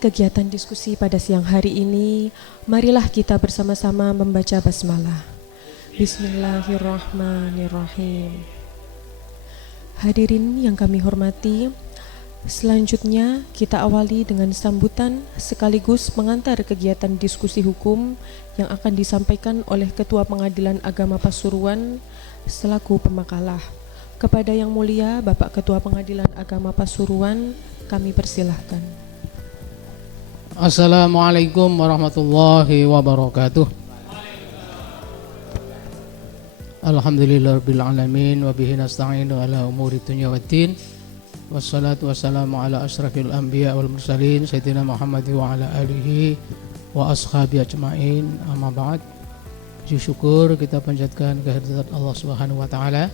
kegiatan diskusi pada siang hari ini, marilah kita bersama-sama membaca basmalah. Bismillahirrahmanirrahim. Hadirin yang kami hormati, selanjutnya kita awali dengan sambutan sekaligus mengantar kegiatan diskusi hukum yang akan disampaikan oleh Ketua Pengadilan Agama Pasuruan selaku pemakalah. Kepada Yang Mulia Bapak Ketua Pengadilan Agama Pasuruan, kami persilahkan. Assalamualaikum warahmatullahi wabarakatuh. Alhamdulillahirabbil alamin wa bihi nasta'inu ala umuri dunya waddin. Wassalatu wassalamu ala asyrafil anbiya wal mursalin sayyidina Muhammad wa ala alihi wa ashabi ajmain. Amma ba'd. Puji syukur kita panjatkan kehadirat Allah Subhanahu wa taala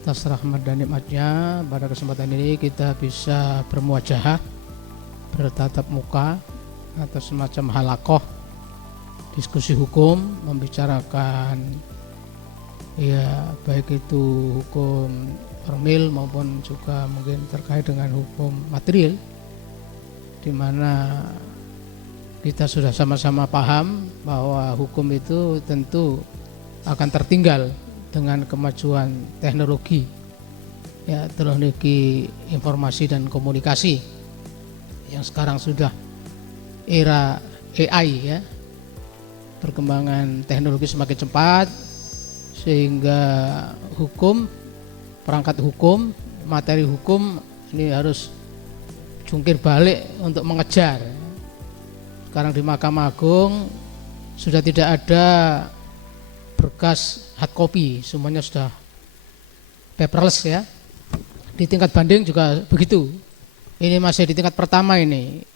atas rahmat dan nikmatnya. Pada kesempatan ini kita bisa bermuajahah, bertatap muka atau semacam halakoh diskusi hukum, membicarakan ya baik itu hukum formil maupun juga mungkin terkait dengan hukum material, di mana kita sudah sama-sama paham bahwa hukum itu tentu akan tertinggal dengan kemajuan teknologi, ya teknologi informasi dan komunikasi yang sekarang sudah era AI, ya, perkembangan teknologi semakin cepat sehingga hukum, perangkat hukum, materi hukum ini harus jungkir balik untuk mengejar. Sekarang di Mahkamah Agung sudah tidak ada berkas hard copy, semuanya sudah paperless, ya. Di tingkat banding juga begitu. Ini masih di tingkat pertama ini.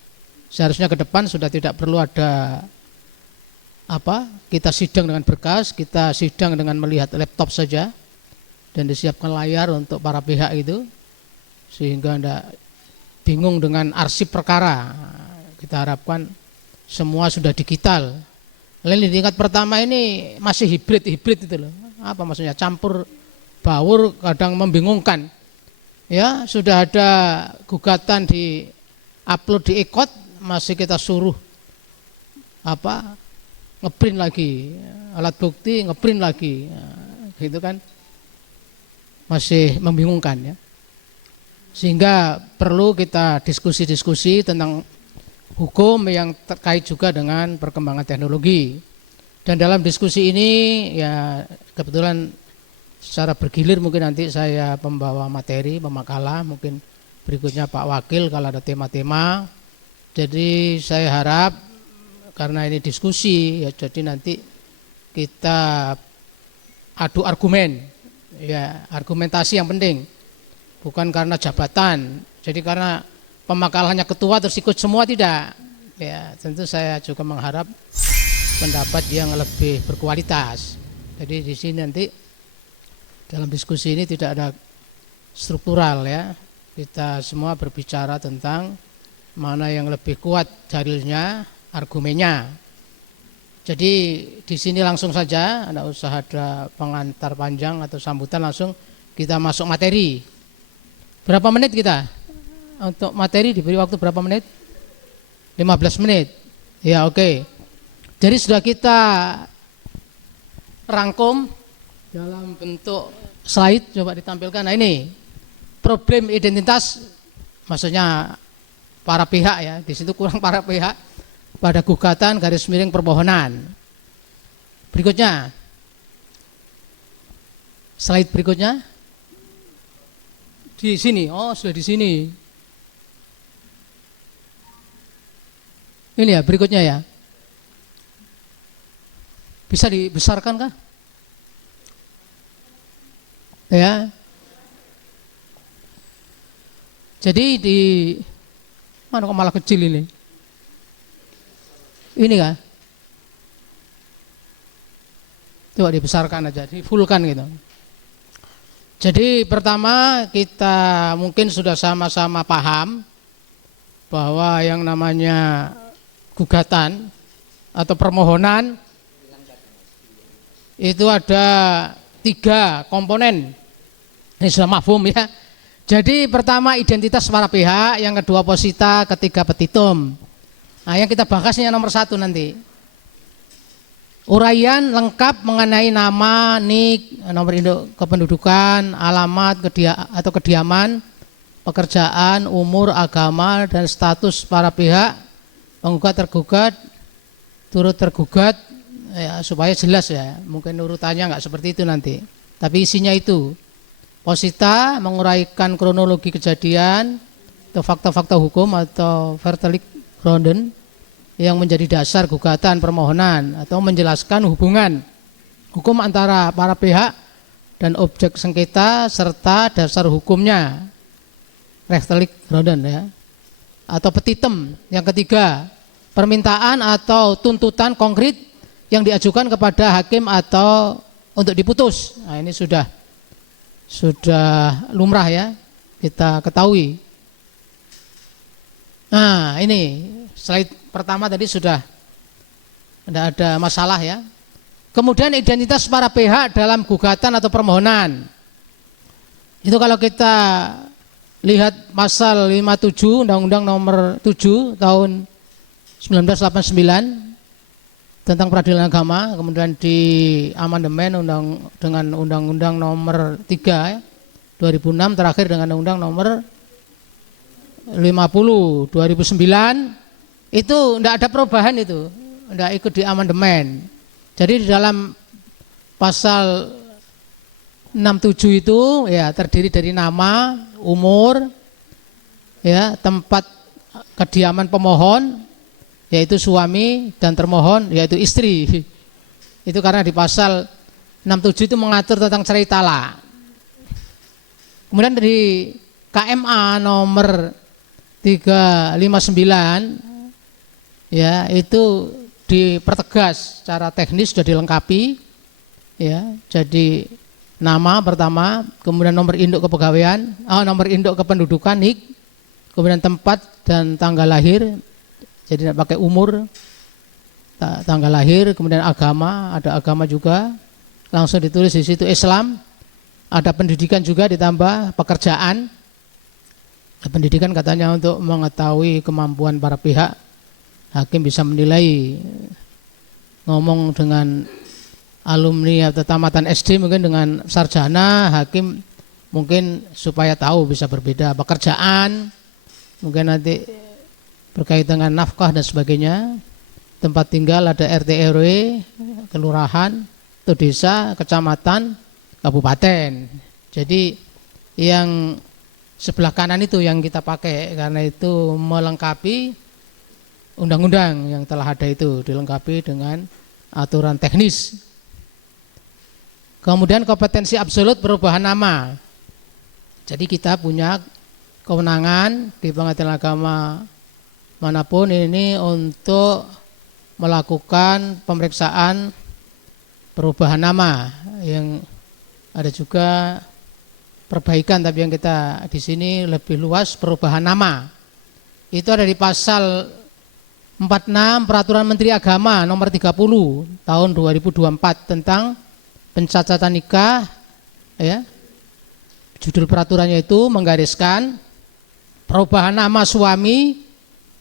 Seharusnya ke depan sudah tidak perlu ada kita sidang dengan berkas, kita sidang dengan melihat laptop saja dan disiapkan layar untuk para pihak itu, sehingga tidak bingung dengan arsip perkara. Kita harapkan semua sudah digital. Lain di tingkat pertama ini masih hibrid itu loh. Apa maksudnya? Campur baur, kadang membingungkan. Ya, sudah ada gugatan di upload di e-court, masih kita suruh ngeprint lagi alat bukti, ngeprint lagi, gitu kan, masih membingungkan, ya. Sehingga perlu kita diskusi-diskusi tentang hukum yang terkait juga dengan perkembangan teknologi. Dan dalam diskusi ini ya kebetulan secara bergilir mungkin nanti saya pembawa materi, pemakalah, mungkin berikutnya Pak Wakil kalau ada tema-tema. Jadi saya harap karena ini diskusi, ya, jadi nanti kita adu argumen, ya, argumentasi yang penting, bukan karena jabatan. Jadi karena pemakalahnya ketua terus ikut semua, tidak. Ya, tentu saya juga mengharap pendapat yang lebih berkualitas. Jadi di sini nanti dalam diskusi ini tidak ada struktural, ya. Kita semua berbicara tentang mana yang lebih kuat dalilnya, argumennya. Jadi di sini langsung saja, tidak usah ada pengantar panjang atau sambutan, langsung kita masuk materi. Berapa menit kita? Untuk materi diberi waktu berapa menit? 15 menit. Ya, oke. Jadi sudah kita rangkum dalam bentuk slide, coba ditampilkan. Nah, ini problem identitas, maksudnya para pihak, ya. Di situ kurang para pihak pada gugatan garis miring permohonan. Berikutnya, slide berikutnya. Di sini, sudah di sini. Ini ya berikutnya, ya. Bisa dibesarkan kah? Ya. Jadi di mana kok malah kecil ini? Ini kan? Coba dibesarkan aja, di-fullkan gitu. Jadi pertama kita mungkin sudah sama-sama paham bahwa yang namanya gugatan atau permohonan itu ada 3 komponen. Ini sudah mafhum, ya. Jadi pertama identitas para pihak, yang kedua posita, ketiga petitum. Nah, yang kita bahasnya nomor 1 nanti. Uraian lengkap mengenai nama, nik, nomor induk kependudukan, alamat atau kediaman, pekerjaan, umur, agama, dan status para pihak, penggugat, tergugat, turut tergugat, ya, supaya jelas ya. Mungkin urutannya nggak seperti itu nanti. Tapi isinya itu. Posita menguraikan kronologi kejadian atau fakta-fakta hukum atau vertelik gronden yang menjadi dasar gugatan permohonan atau menjelaskan hubungan hukum antara para pihak dan objek sengketa serta dasar hukumnya. Vertelik gronden ya. Atau petitum yang ketiga, permintaan atau tuntutan konkret yang diajukan kepada hakim atau untuk diputus. Nah, ini sudah lumrah ya, kita ketahui. Nah, ini slide pertama tadi sudah tidak ada masalah ya. Kemudian identitas para pihak dalam gugatan atau permohonan. Itu kalau kita lihat pasal 57 Undang-Undang nomor 7 tahun 1989 tentang peradilan agama, kemudian di amandemen dengan Undang-Undang nomor 3 2006, terakhir dengan Undang nomor 50 2009, itu tidak ada perubahan, itu tidak ikut di amandemen. Jadi di dalam pasal 67 itu ya terdiri dari nama, umur, ya, tempat kediaman pemohon yaitu suami dan termohon yaitu istri. Itu karena di pasal 67 itu mengatur tentang cerai talak. Kemudian dari KMA nomor 359 ya itu dipertegas secara teknis, sudah dilengkapi ya. Jadi nama pertama, kemudian nomor induk kepegawaian, nomor induk kependudukan NIK, kemudian tempat dan tanggal lahir. Jadi tidak pakai umur, tanggal lahir, kemudian agama, ada agama juga, langsung ditulis di situ Islam. Ada pendidikan juga ditambah, pekerjaan. Pendidikan katanya untuk mengetahui kemampuan para pihak, hakim bisa menilai, ngomong dengan alumni atau tamatan SD mungkin dengan sarjana, hakim mungkin supaya tahu bisa berbeda. Pekerjaan mungkin nanti berkait dengan nafkah dan sebagainya. Tempat tinggal ada RT RW, kelurahan, atau desa, kecamatan, kabupaten. Jadi yang sebelah kanan itu yang kita pakai, karena itu melengkapi undang-undang yang telah ada, itu dilengkapi dengan aturan teknis. Kemudian kompetensi absolut perubahan nama. Jadi kita punya kewenangan di Pengadilan Agama manapun ini untuk melakukan pemeriksaan perubahan nama. Yang ada juga perbaikan, tapi yang kita di sini lebih luas perubahan nama. Itu ada di pasal 46 Peraturan Menteri Agama nomor 30 tahun 2024 tentang pencatatan nikah ya. Judul peraturannya itu menggariskan perubahan nama suami,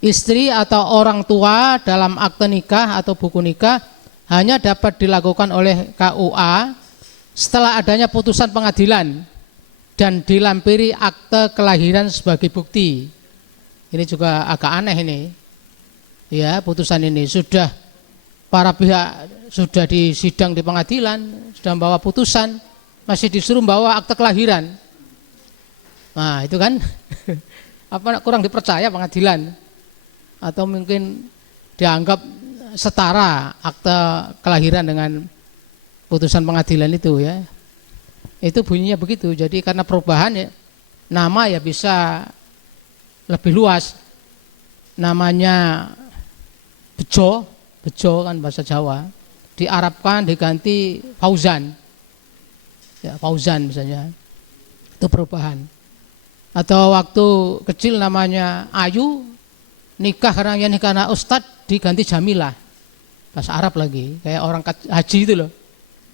istri atau orang tua dalam akte nikah atau buku nikah hanya dapat dilakukan oleh KUA setelah adanya putusan pengadilan dan dilampiri akte kelahiran sebagai bukti. Ini juga agak aneh ini. Ya, putusan ini sudah para pihak sudah disidang di pengadilan, sudah membawa putusan, masih disuruh bawa akte kelahiran. Nah, itu kan apa, kurang dipercaya pengadilan. Atau mungkin dianggap setara akte kelahiran dengan putusan pengadilan itu ya. Itu bunyinya begitu. Jadi karena perubahan ya, nama ya bisa lebih luas. Namanya Bejo kan bahasa Jawa, diarabkan diganti Fauzan. Ya, Fauzan misalnya. Itu perubahan. Atau waktu kecil namanya Ayu, nikah karena yang nikah anak ustadz diganti Jamilah, bahasa Arab lagi, kayak orang haji itu loh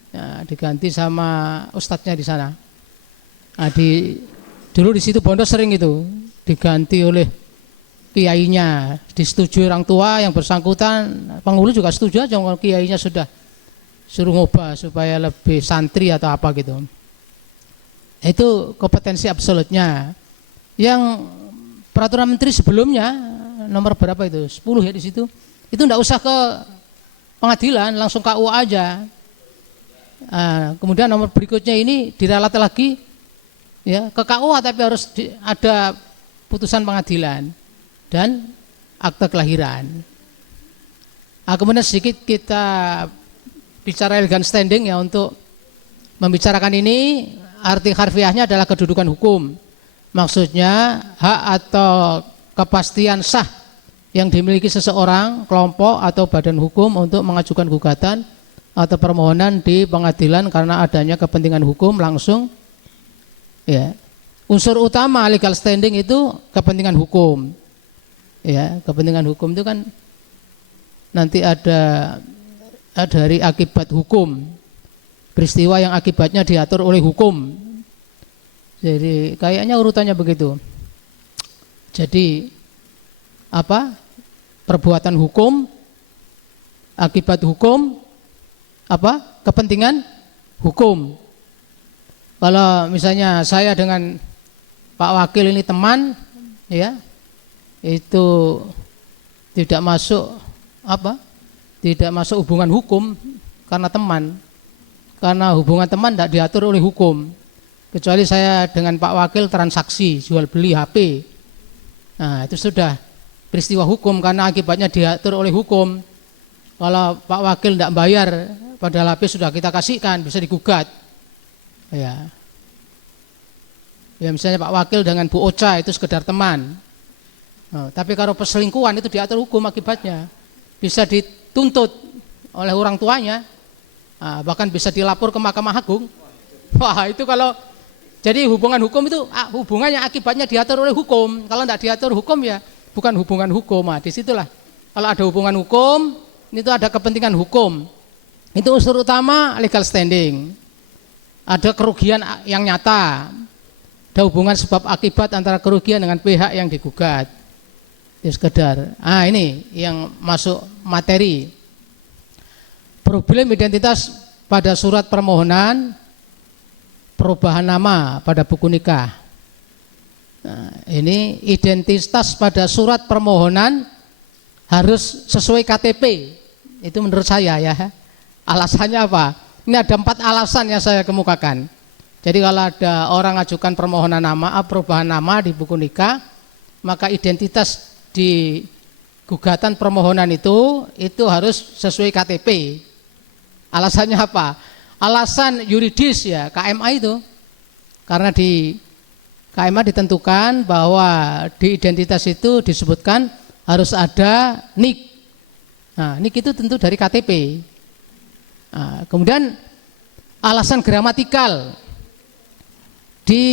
ya, diganti sama ustadznya di sana. Nah, dulu di situ Bondo sering itu diganti oleh kiainya disetujui orang tua yang bersangkutan, penghulu juga setuju aja kalau kiainya sudah suruh ngubah supaya lebih santri atau apa gitu. Itu kompetensi absolutnya. Yang peraturan menteri sebelumnya nomor berapa itu? 10 ya di situ. Itu enggak usah ke pengadilan, langsung KUA aja. Kemudian nomor berikutnya ini diralat lagi ya ke KUA, tapi harus ada putusan pengadilan dan akte kelahiran. Kemudian sedikit kita bicara legal standing ya, untuk membicarakan ini arti harfiahnya adalah kedudukan hukum. Maksudnya hak atau kepastian sah yang dimiliki seseorang, kelompok atau badan hukum untuk mengajukan gugatan atau permohonan di pengadilan karena adanya kepentingan hukum langsung ya. Unsur utama legal standing itu kepentingan hukum. Ya, kepentingan hukum itu kan nanti ada dari akibat hukum. Peristiwa yang akibatnya diatur oleh hukum. Jadi kayaknya urutannya begitu. Jadi apa? Perbuatan hukum, akibat hukum, apa? Kepentingan hukum. Kalau misalnya saya dengan Pak Wakil ini teman, ya, itu tidak masuk apa? Tidak masuk hubungan hukum karena teman. Karena hubungan teman tidak diatur oleh hukum. Kecuali saya dengan Pak Wakil transaksi jual beli HP. Nah, itu sudah peristiwa hukum karena akibatnya diatur oleh hukum. Kalau Pak Wakil tidak bayar padahal HP sudah kita kasihkan, bisa digugat. Ya. Ya misalnya Pak Wakil dengan Bu Ocha itu sekedar teman. Nah, tapi kalau perselingkuhan itu diatur hukum akibatnya. Bisa dituntut oleh orang tuanya. Nah, bahkan bisa dilapor ke Mahkamah Agung. Wah, itu kalau jadi hubungan hukum itu hubungannya akibatnya diatur oleh hukum. Kalau tidak diatur hukum ya bukan hubungan hukum. Nah, disitulah kalau ada hubungan hukum itu ada kepentingan hukum. Itu unsur utama legal standing. Ada kerugian yang nyata. Ada hubungan sebab akibat antara kerugian dengan pihak yang digugat. Ya sekedar. Ini yang masuk materi. Problem identitas pada surat permohonan perubahan nama pada buku nikah. Nah, ini identitas pada surat permohonan harus sesuai KTP. Itu menurut saya ya. Alasannya apa? Ini ada 4 alasan yang saya kemukakan. Jadi kalau ada orang ajukan permohonan nama, perubahan nama di buku nikah, maka identitas di gugatan permohonan itu harus sesuai KTP. Alasannya apa? Alasan yuridis ya, KMA itu. Karena di KMA ditentukan bahwa di identitas itu disebutkan harus ada NIK. Nah, NIK itu tentu dari KTP. Nah, kemudian alasan gramatikal. Di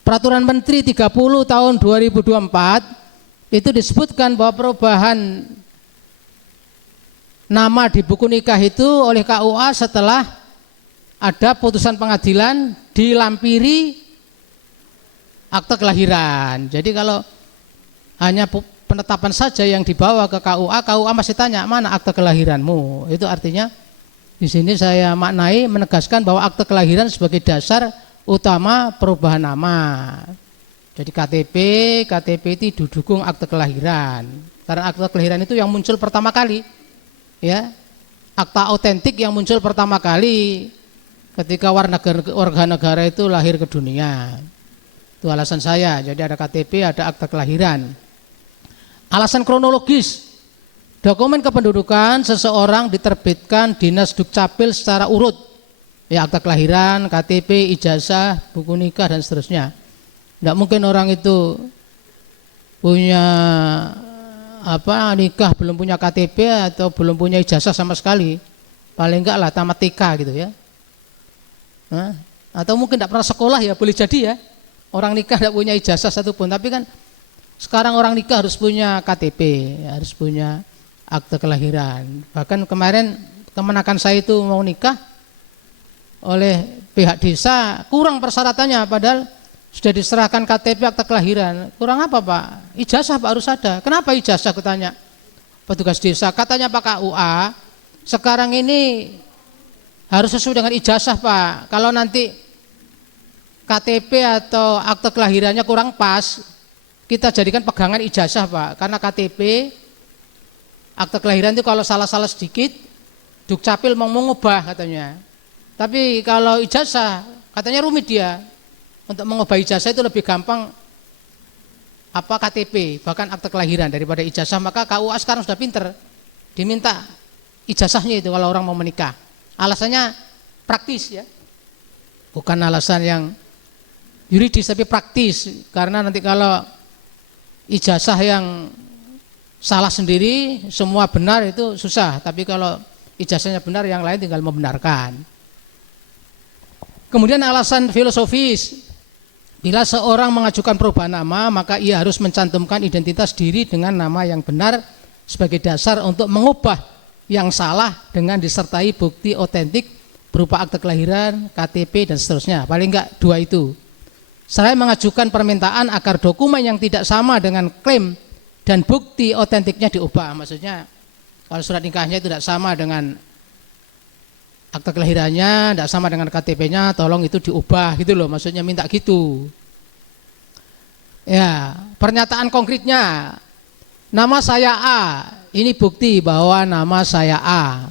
Peraturan Menteri 30 tahun 2024 itu disebutkan bahwa perubahan nama di buku nikah itu oleh KUA setelah ada putusan pengadilan dilampiri akte kelahiran. Jadi kalau hanya penetapan saja yang dibawa ke KUA, KUA masih tanya mana akte kelahiranmu. Itu artinya di sini saya maknai menegaskan bahwa akte kelahiran sebagai dasar utama perubahan nama. Jadi KTP itu didukung akte kelahiran. Karena akte kelahiran itu yang muncul pertama kali. Ya, akta autentik yang muncul pertama kali ketika warga negara itu lahir ke dunia. Itu alasan saya. Jadi ada KTP, ada akta kelahiran. Alasan kronologis. Dokumen kependudukan seseorang diterbitkan Dinas Dukcapil secara urut. Ya, akta kelahiran, KTP, ijazah, buku nikah dan seterusnya. Tidak mungkin orang itu punya nikah belum punya KTP atau belum punya ijazah sama sekali. Paling enggak lah tamat TK gitu ya. Atau mungkin tidak pernah sekolah ya, boleh jadi ya. Orang nikah tidak punya ijazah satupun, tapi kan sekarang orang nikah harus punya KTP, harus punya akte kelahiran. Bahkan kemarin kemenakan saya itu mau nikah oleh pihak desa kurang persyaratannya, padahal sudah diserahkan KTP akta kelahiran, kurang apa Pak? Ijazah Pak harus ada. Kenapa ijazah? Kutanya petugas desa, katanya Pak KUA sekarang ini harus sesuai dengan ijazah Pak. Kalau nanti KTP atau akta kelahirannya kurang pas, kita jadikan pegangan ijazah Pak. Karena KTP, akta kelahiran itu kalau salah-salah sedikit, Dukcapil mau mengubah katanya. Tapi kalau ijazah, katanya rumit dia. Untuk mengubah ijazah itu lebih gampang KTP, bahkan akta kelahiran daripada ijazah. Maka KUA sekarang sudah pinter, diminta ijazahnya itu kalau orang mau menikah. Alasannya praktis ya, bukan alasan yang yuridis tapi praktis. Karena nanti kalau ijazah yang salah sendiri semua benar itu susah, tapi kalau ijazahnya benar yang lain tinggal membenarkan. Kemudian alasan filosofis, bila seorang mengajukan perubahan nama, maka ia harus mencantumkan identitas diri dengan nama yang benar sebagai dasar untuk mengubah yang salah dengan disertai bukti otentik berupa akte kelahiran, KTP dan seterusnya. Paling enggak 2 itu. Selain mengajukan permintaan agar dokumen yang tidak sama dengan klaim dan bukti otentiknya diubah. Maksudnya kalau surat nikahnya itu tidak sama dengan akte kelahirannya, tidak sama dengan KTP-nya, tolong itu diubah gitu loh, maksudnya minta gitu. Ya, pernyataan konkretnya, nama saya A, ini bukti bahwa nama saya A.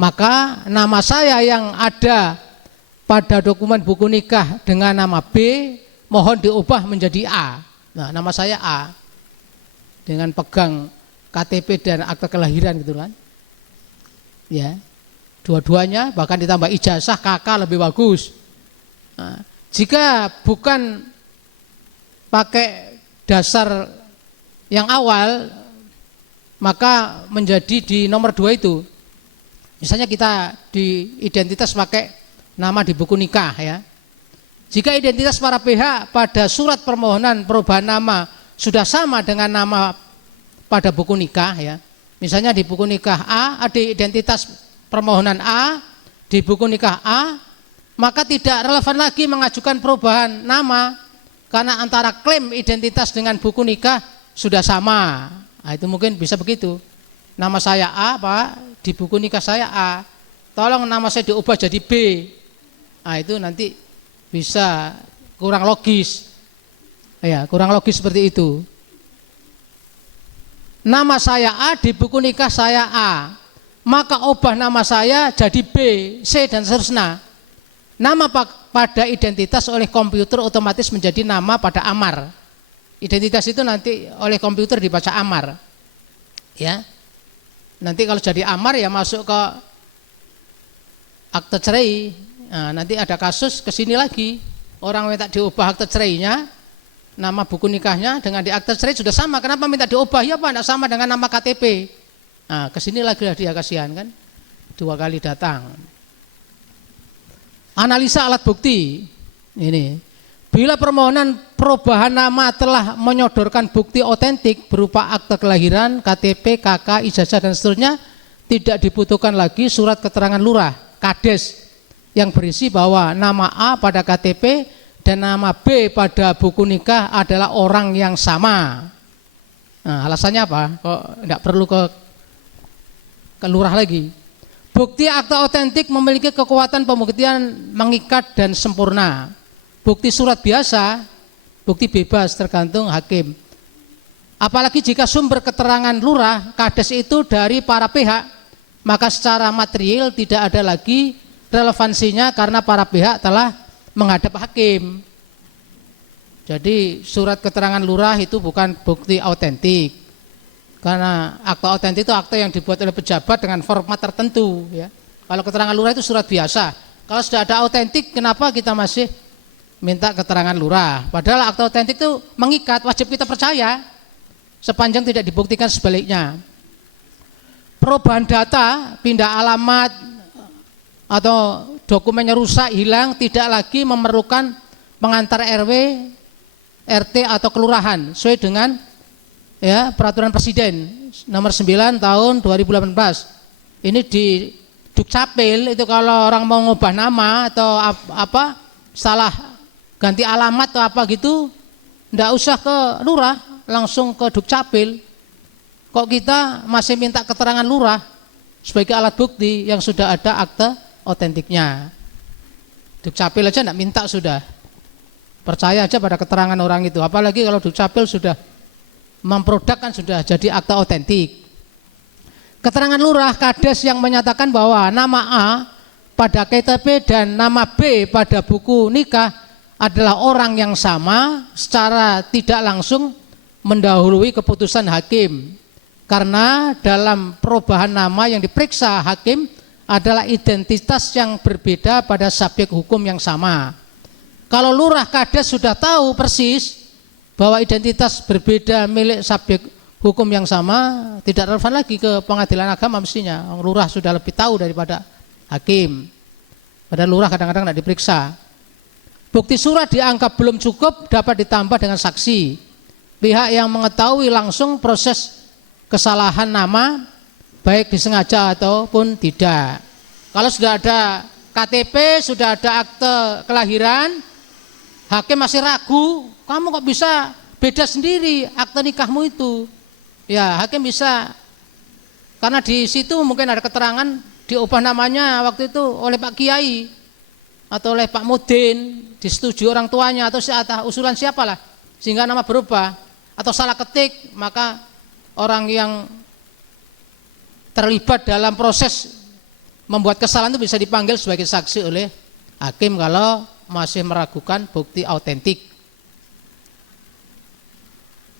Maka nama saya yang ada pada dokumen buku nikah dengan nama B, mohon diubah menjadi A. Nah, nama saya A, dengan pegang KTP dan akte kelahiran gitu kan. Ya. Dua-duanya, bahkan ditambah ijazah KK lebih bagus. Nah, jika bukan pakai dasar yang awal, maka menjadi di nomor 2 itu. Misalnya kita di identitas pakai nama di buku nikah ya. Jika identitas para pihak pada surat permohonan perubahan nama sudah sama dengan nama pada buku nikah ya. Misalnya di buku nikah A ada identitas permohonan A, di buku nikah A, maka tidak relevan lagi mengajukan perubahan nama karena antara klaim identitas dengan buku nikah sudah sama. Nah, itu mungkin bisa begitu. Nama saya A, Pak, di buku nikah saya A. Tolong nama saya diubah jadi B. Nah, itu nanti bisa kurang logis. Ya, kurang logis seperti itu. Nama saya A, di buku nikah saya A. Maka ubah nama saya jadi B, C dan seterusnya. Nama pada identitas oleh komputer otomatis menjadi nama pada amar. Identitas itu nanti oleh komputer dibaca amar. Ya. Nanti kalau jadi amar ya masuk ke akte cerai. Nah, nanti ada kasus ke sini lagi. Orang minta diubah akte cerainya, nama buku nikahnya dengan di akte cerai sudah sama. Kenapa minta diubah? Ya Pak, tidak sama dengan nama KTP. Nah, kesini lagi dia kasihan kan, 2 kali datang. Analisa alat bukti ini, bila permohonan perubahan nama telah menyodorkan bukti otentik berupa akte kelahiran, KTP, KK, ijazah dan seterusnya, tidak dibutuhkan lagi surat keterangan lurah, kades yang berisi bahwa nama A pada KTP dan nama B pada buku nikah adalah orang yang sama. Nah, alasannya apa? Kok tidak perlu ke lurah lagi. Bukti akta otentik memiliki kekuatan pembuktian mengikat dan sempurna. Bukti surat biasa, bukti bebas tergantung hakim. Apalagi jika sumber keterangan lurah, kades itu dari para pihak, maka secara material tidak ada lagi relevansinya karena para pihak telah menghadap hakim. Jadi surat keterangan lurah itu bukan bukti autentik. Karena akta otentik itu akta yang dibuat oleh pejabat dengan format tertentu ya. Kalau keterangan lurah itu surat biasa. Kalau sudah ada autentik, kenapa kita masih minta keterangan lurah? Padahal akta otentik itu mengikat, wajib kita percaya sepanjang tidak dibuktikan sebaliknya. Perubahan data, pindah alamat atau dokumennya rusak, hilang, tidak lagi memerlukan pengantar RW, RT atau kelurahan sesuai dengan ya peraturan presiden nomor 9 tahun 2018. Ini di Dukcapil itu kalau orang mau ngubah nama atau salah ganti alamat atau apa gitu, ndak usah ke lurah, langsung ke Dukcapil. Kok kita masih minta keterangan lurah sebagai alat bukti yang sudah ada akte otentiknya? Dukcapil aja ndak minta sudah. Percaya aja pada keterangan orang itu, apalagi kalau Dukcapil sudah memprodukkan sudah jadi akta otentik. Keterangan lurah kades yang menyatakan bahwa nama A pada KTP dan nama B pada buku nikah adalah orang yang sama secara tidak langsung mendahului keputusan hakim. Karena dalam perubahan nama yang diperiksa hakim adalah identitas yang berbeda pada subjek hukum yang sama. Kalau lurah kades sudah tahu persis bahwa identitas berbeda milik subjek hukum yang sama, tidak relevan lagi ke pengadilan agama mestinya. Lurah sudah lebih tahu daripada hakim. Padahal lurah kadang-kadang tidak diperiksa. Bukti surat dianggap belum cukup dapat ditambah dengan saksi. Pihak yang mengetahui langsung proses kesalahan nama baik disengaja ataupun tidak. Kalau sudah ada KTP, sudah ada akte kelahiran, hakim masih ragu, kamu kok bisa beda sendiri akte nikahmu itu? Ya, hakim bisa, karena di situ mungkin ada keterangan diubah namanya waktu itu oleh Pak Kiai atau oleh Pak Mudin, disetujui orang tuanya atau usulan siapalah, sehingga nama berubah, atau salah ketik, maka orang yang terlibat dalam proses membuat kesalahan itu bisa dipanggil sebagai saksi oleh hakim kalau masih meragukan bukti autentik.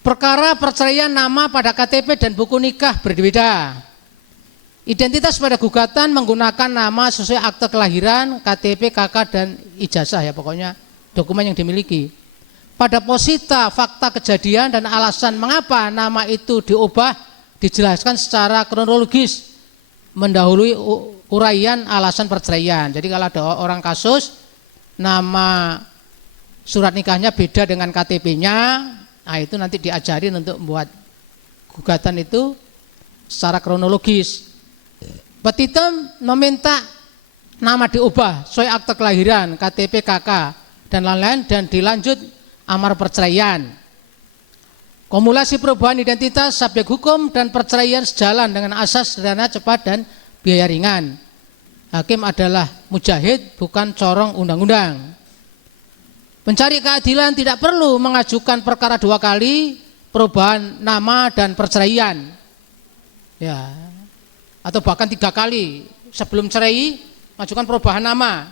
Perkara perceraian nama pada KTP dan buku nikah berbeda. Identitas pada gugatan menggunakan nama sesuai akte kelahiran, KTP, KK, dan ijazah, ya pokoknya dokumen yang dimiliki. Pada posita fakta kejadian dan alasan mengapa nama itu diubah dijelaskan secara kronologis mendahului uraian alasan perceraian. Jadi kalau ada orang kasus nama surat nikahnya beda dengan KTP-nya, nah itu nanti diajarin untuk membuat gugatan itu secara kronologis. Petitum meminta nama diubah sesuai akte kelahiran, KTP, KK, dan lain-lain, dan dilanjut amar perceraian. Kumulasi perubahan identitas subjek hukum dan perceraian sejalan dengan asas sederhana, cepat, dan biaya ringan. Hakim adalah mujahid, bukan corong undang-undang. Pencari keadilan tidak perlu mengajukan perkara 2 kali, perubahan nama dan perceraian, ya, atau bahkan 3 kali. Sebelum cerai mengajukan perubahan nama,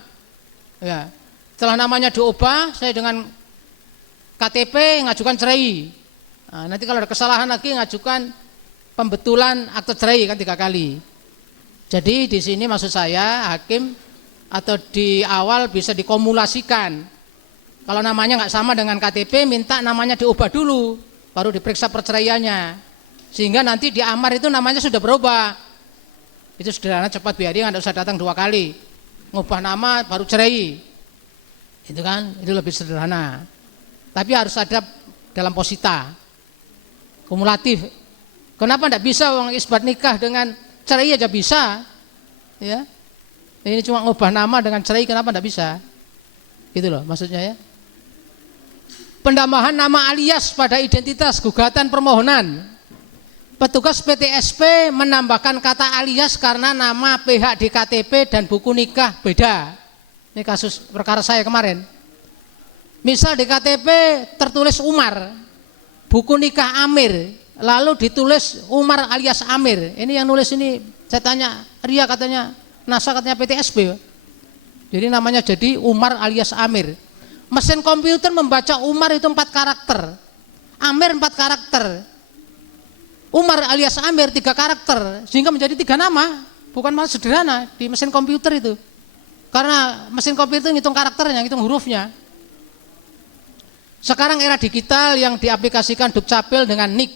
ya. Setelah namanya diubah, saya dengan KTP mengajukan cerai. Nah, nanti kalau ada kesalahan lagi mengajukan pembetulan akte cerai, kan 3 kali. Jadi di sini maksud saya hakim atau di awal bisa dikumulasikan. Kalau namanya nggak sama dengan KTP, minta namanya diubah dulu, baru diperiksa perceraiannya. Sehingga nanti di amar itu namanya sudah berubah. Itu sederhana, cepat, biar dia nggak usah datang 2 kali. Ngubah nama baru cerai. Itu kan, itu lebih sederhana. Tapi harus ada dalam posita. Kumulatif. Kenapa nggak bisa orang isbat nikah dengan cerai aja bisa, ya. Ini cuma ngubah nama dengan cerai, kenapa enggak bisa? Gitu loh maksudnya, ya. Penambahan nama alias pada identitas gugatan permohonan. Petugas PTSP menambahkan kata alias karena nama pihak di KTP dan buku nikah beda. Ini kasus perkara saya kemarin. Misal di KTP tertulis Umar, buku nikah Amir, lalu ditulis Umar alias Amir. Ini yang nulis ini, saya tanya, Ria katanya, NASA katanya PTSB. Jadi namanya jadi Umar alias Amir. Mesin komputer membaca Umar itu 4 karakter, Amir 4 karakter, Umar alias Amir 3 karakter, sehingga menjadi 3 nama. Bukan malah sederhana di mesin komputer itu. Karena mesin komputer ngitung karakternya, ngitung hurufnya. Sekarang era digital yang diaplikasikan Dukcapil dengan NIK,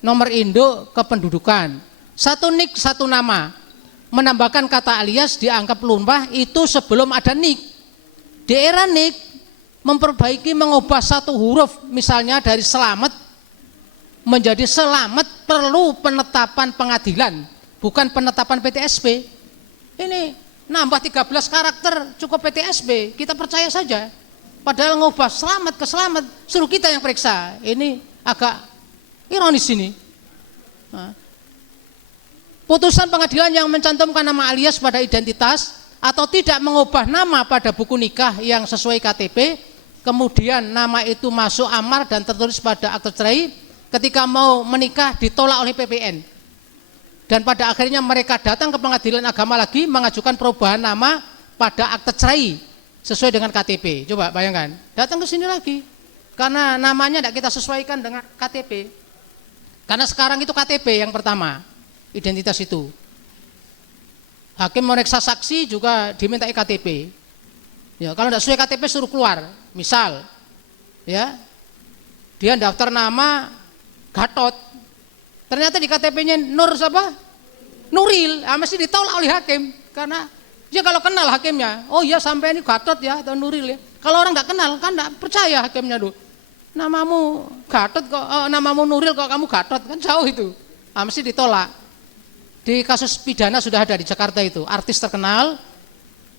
nomor induk kependudukan. 1 NIK 1 nama. Menambahkan kata alias dianggap lumpah itu sebelum ada NIK. Di era NIK memperbaiki, mengubah 1 huruf, misalnya dari selamat menjadi selamat, perlu penetapan pengadilan, bukan penetapan PTSP. Ini nambah 13 karakter cukup PTSP, kita percaya saja. Padahal ngubah selamat ke selamat, suruh kita yang periksa. Ini agak ironis ini. Nah, putusan pengadilan yang mencantumkan nama alias pada identitas atau tidak mengubah nama pada buku nikah yang sesuai KTP, kemudian nama itu masuk amar dan tertulis pada akte cerai, ketika mau menikah ditolak oleh PPN. Dan pada akhirnya mereka datang ke pengadilan agama lagi mengajukan perubahan nama pada akte cerai sesuai dengan KTP. Coba bayangkan, datang ke sini lagi karena namanya tidak kita sesuaikan dengan KTP. Karena sekarang itu KTP yang pertama, identitas itu. Hakim memeriksa saksi juga diminta KTP. Ya, kalau tidak sesuai KTP suruh keluar. Misal, ya, dia daftar nama Gatot, ternyata di KTP-nya Nur siapa? Nuril, mesti ditolak oleh hakim karena dia kalau kenal hakimnya, oh iya sampai ini Gatot ya atau Nuril ya. Kalau orang nggak kenal kan nggak percaya hakimnya tuh. Namamu Gatot kok, namamu Nuril kok kamu Gatot, kan jauh itu. Mesti ditolak. Di kasus pidana sudah ada di Jakarta itu, artis terkenal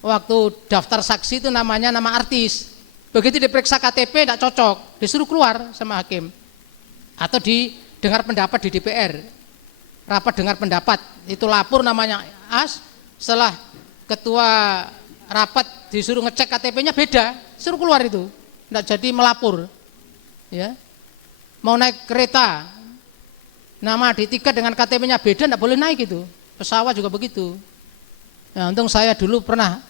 waktu daftar saksi itu namanya nama artis. Begitu diperiksa KTP tidak cocok, disuruh keluar sama hakim. Atau didengar pendapat di DPR. Rapat dengar pendapat, itu lapor namanya As, setelah ketua rapat disuruh ngecek KTP-nya beda, suruh keluar itu, tidak jadi melapor. Ya, mau naik kereta, nama di tiket dengan KTP-nya beda, tidak boleh naik itu. Pesawat juga begitu. Nah, untung saya dulu pernah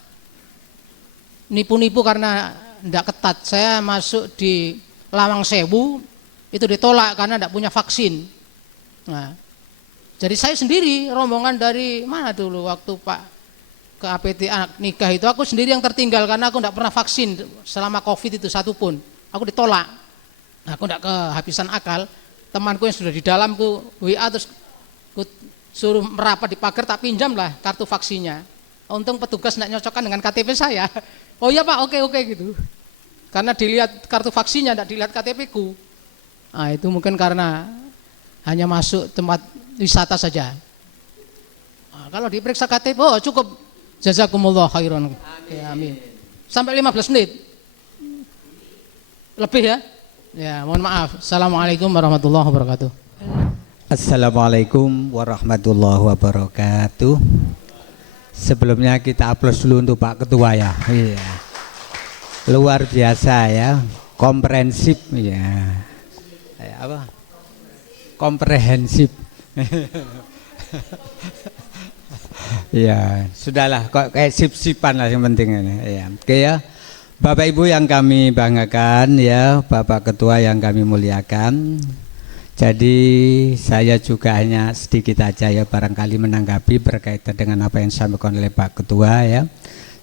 nipu-nipu karena tidak ketat. Saya masuk di Lawang Sewu, itu ditolak karena tidak punya vaksin. Nah, jadi saya sendiri rombongan dari mana dulu waktu Pak ke APT anak nikah itu aku sendiri yang tertinggal karena aku tidak pernah vaksin selama COVID itu satupun. Aku ditolak. Aku tidak kehabisan akal. Temanku yang sudah di dalam ku WA terus ku suruh merapat di pagar tak pinjam lah kartu vaksinnya. Untung petugas tidak nyocokkan dengan KTP saya. Oh iya Pak, oke gitu. Karena dilihat kartu vaksinnya tidak dilihat KTP ku. Nah, itu mungkin karena hanya masuk tempat wisata saja. Nah, kalau diperiksa KTP, oh cukup. Jazakumullah khairan. Ya, amin. Sampai 15 menit. Lebih ya? Ya, mohon maaf. Assalamualaikum warahmatullahi wabarakatuh. Assalamualaikum warahmatullahi wabarakatuh. Sebelumnya kita aplaus dulu untuk Pak Ketua ya. Iya. Luar biasa ya, komprehensif ya. Apa? Komprehensif. Ya, sudahlah kok kayak sip-sipan lah yang penting ini. Ya. Oke ya. Bapak Ibu yang kami banggakan ya, Bapak Ketua yang kami muliakan. Jadi saya juga hanya sedikit aja ya barangkali menanggapi berkaitan dengan apa yang disampaikan oleh Pak Ketua ya.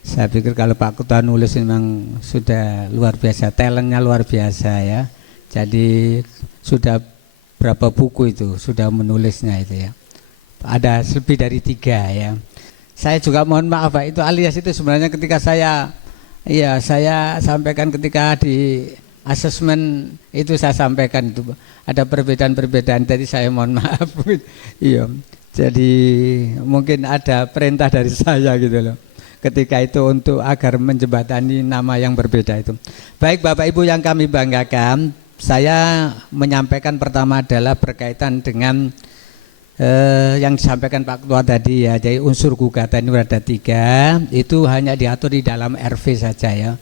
Saya pikir kalau Pak Ketua nulis memang sudah luar biasa, talentnya luar biasa ya. Jadi sudah berapa buku itu sudah menulisnya itu ya. Ada lebih dari 3 ya. Saya juga mohon maaf Pak, itu alias itu sebenarnya ketika saya sampaikan ketika di asesmen itu saya sampaikan itu ada perbedaan-perbedaan, jadi saya mohon maaf. Iya. Jadi mungkin ada perintah dari saya gitu loh. Ketika itu untuk agar menjembatani nama yang berbeda itu. Baik Bapak Ibu yang kami banggakan, saya menyampaikan pertama adalah berkaitan dengan yang disampaikan Pak Ketua tadi ya. Jadi unsur gugatan itu ada 3, itu hanya diatur di dalam RV saja ya.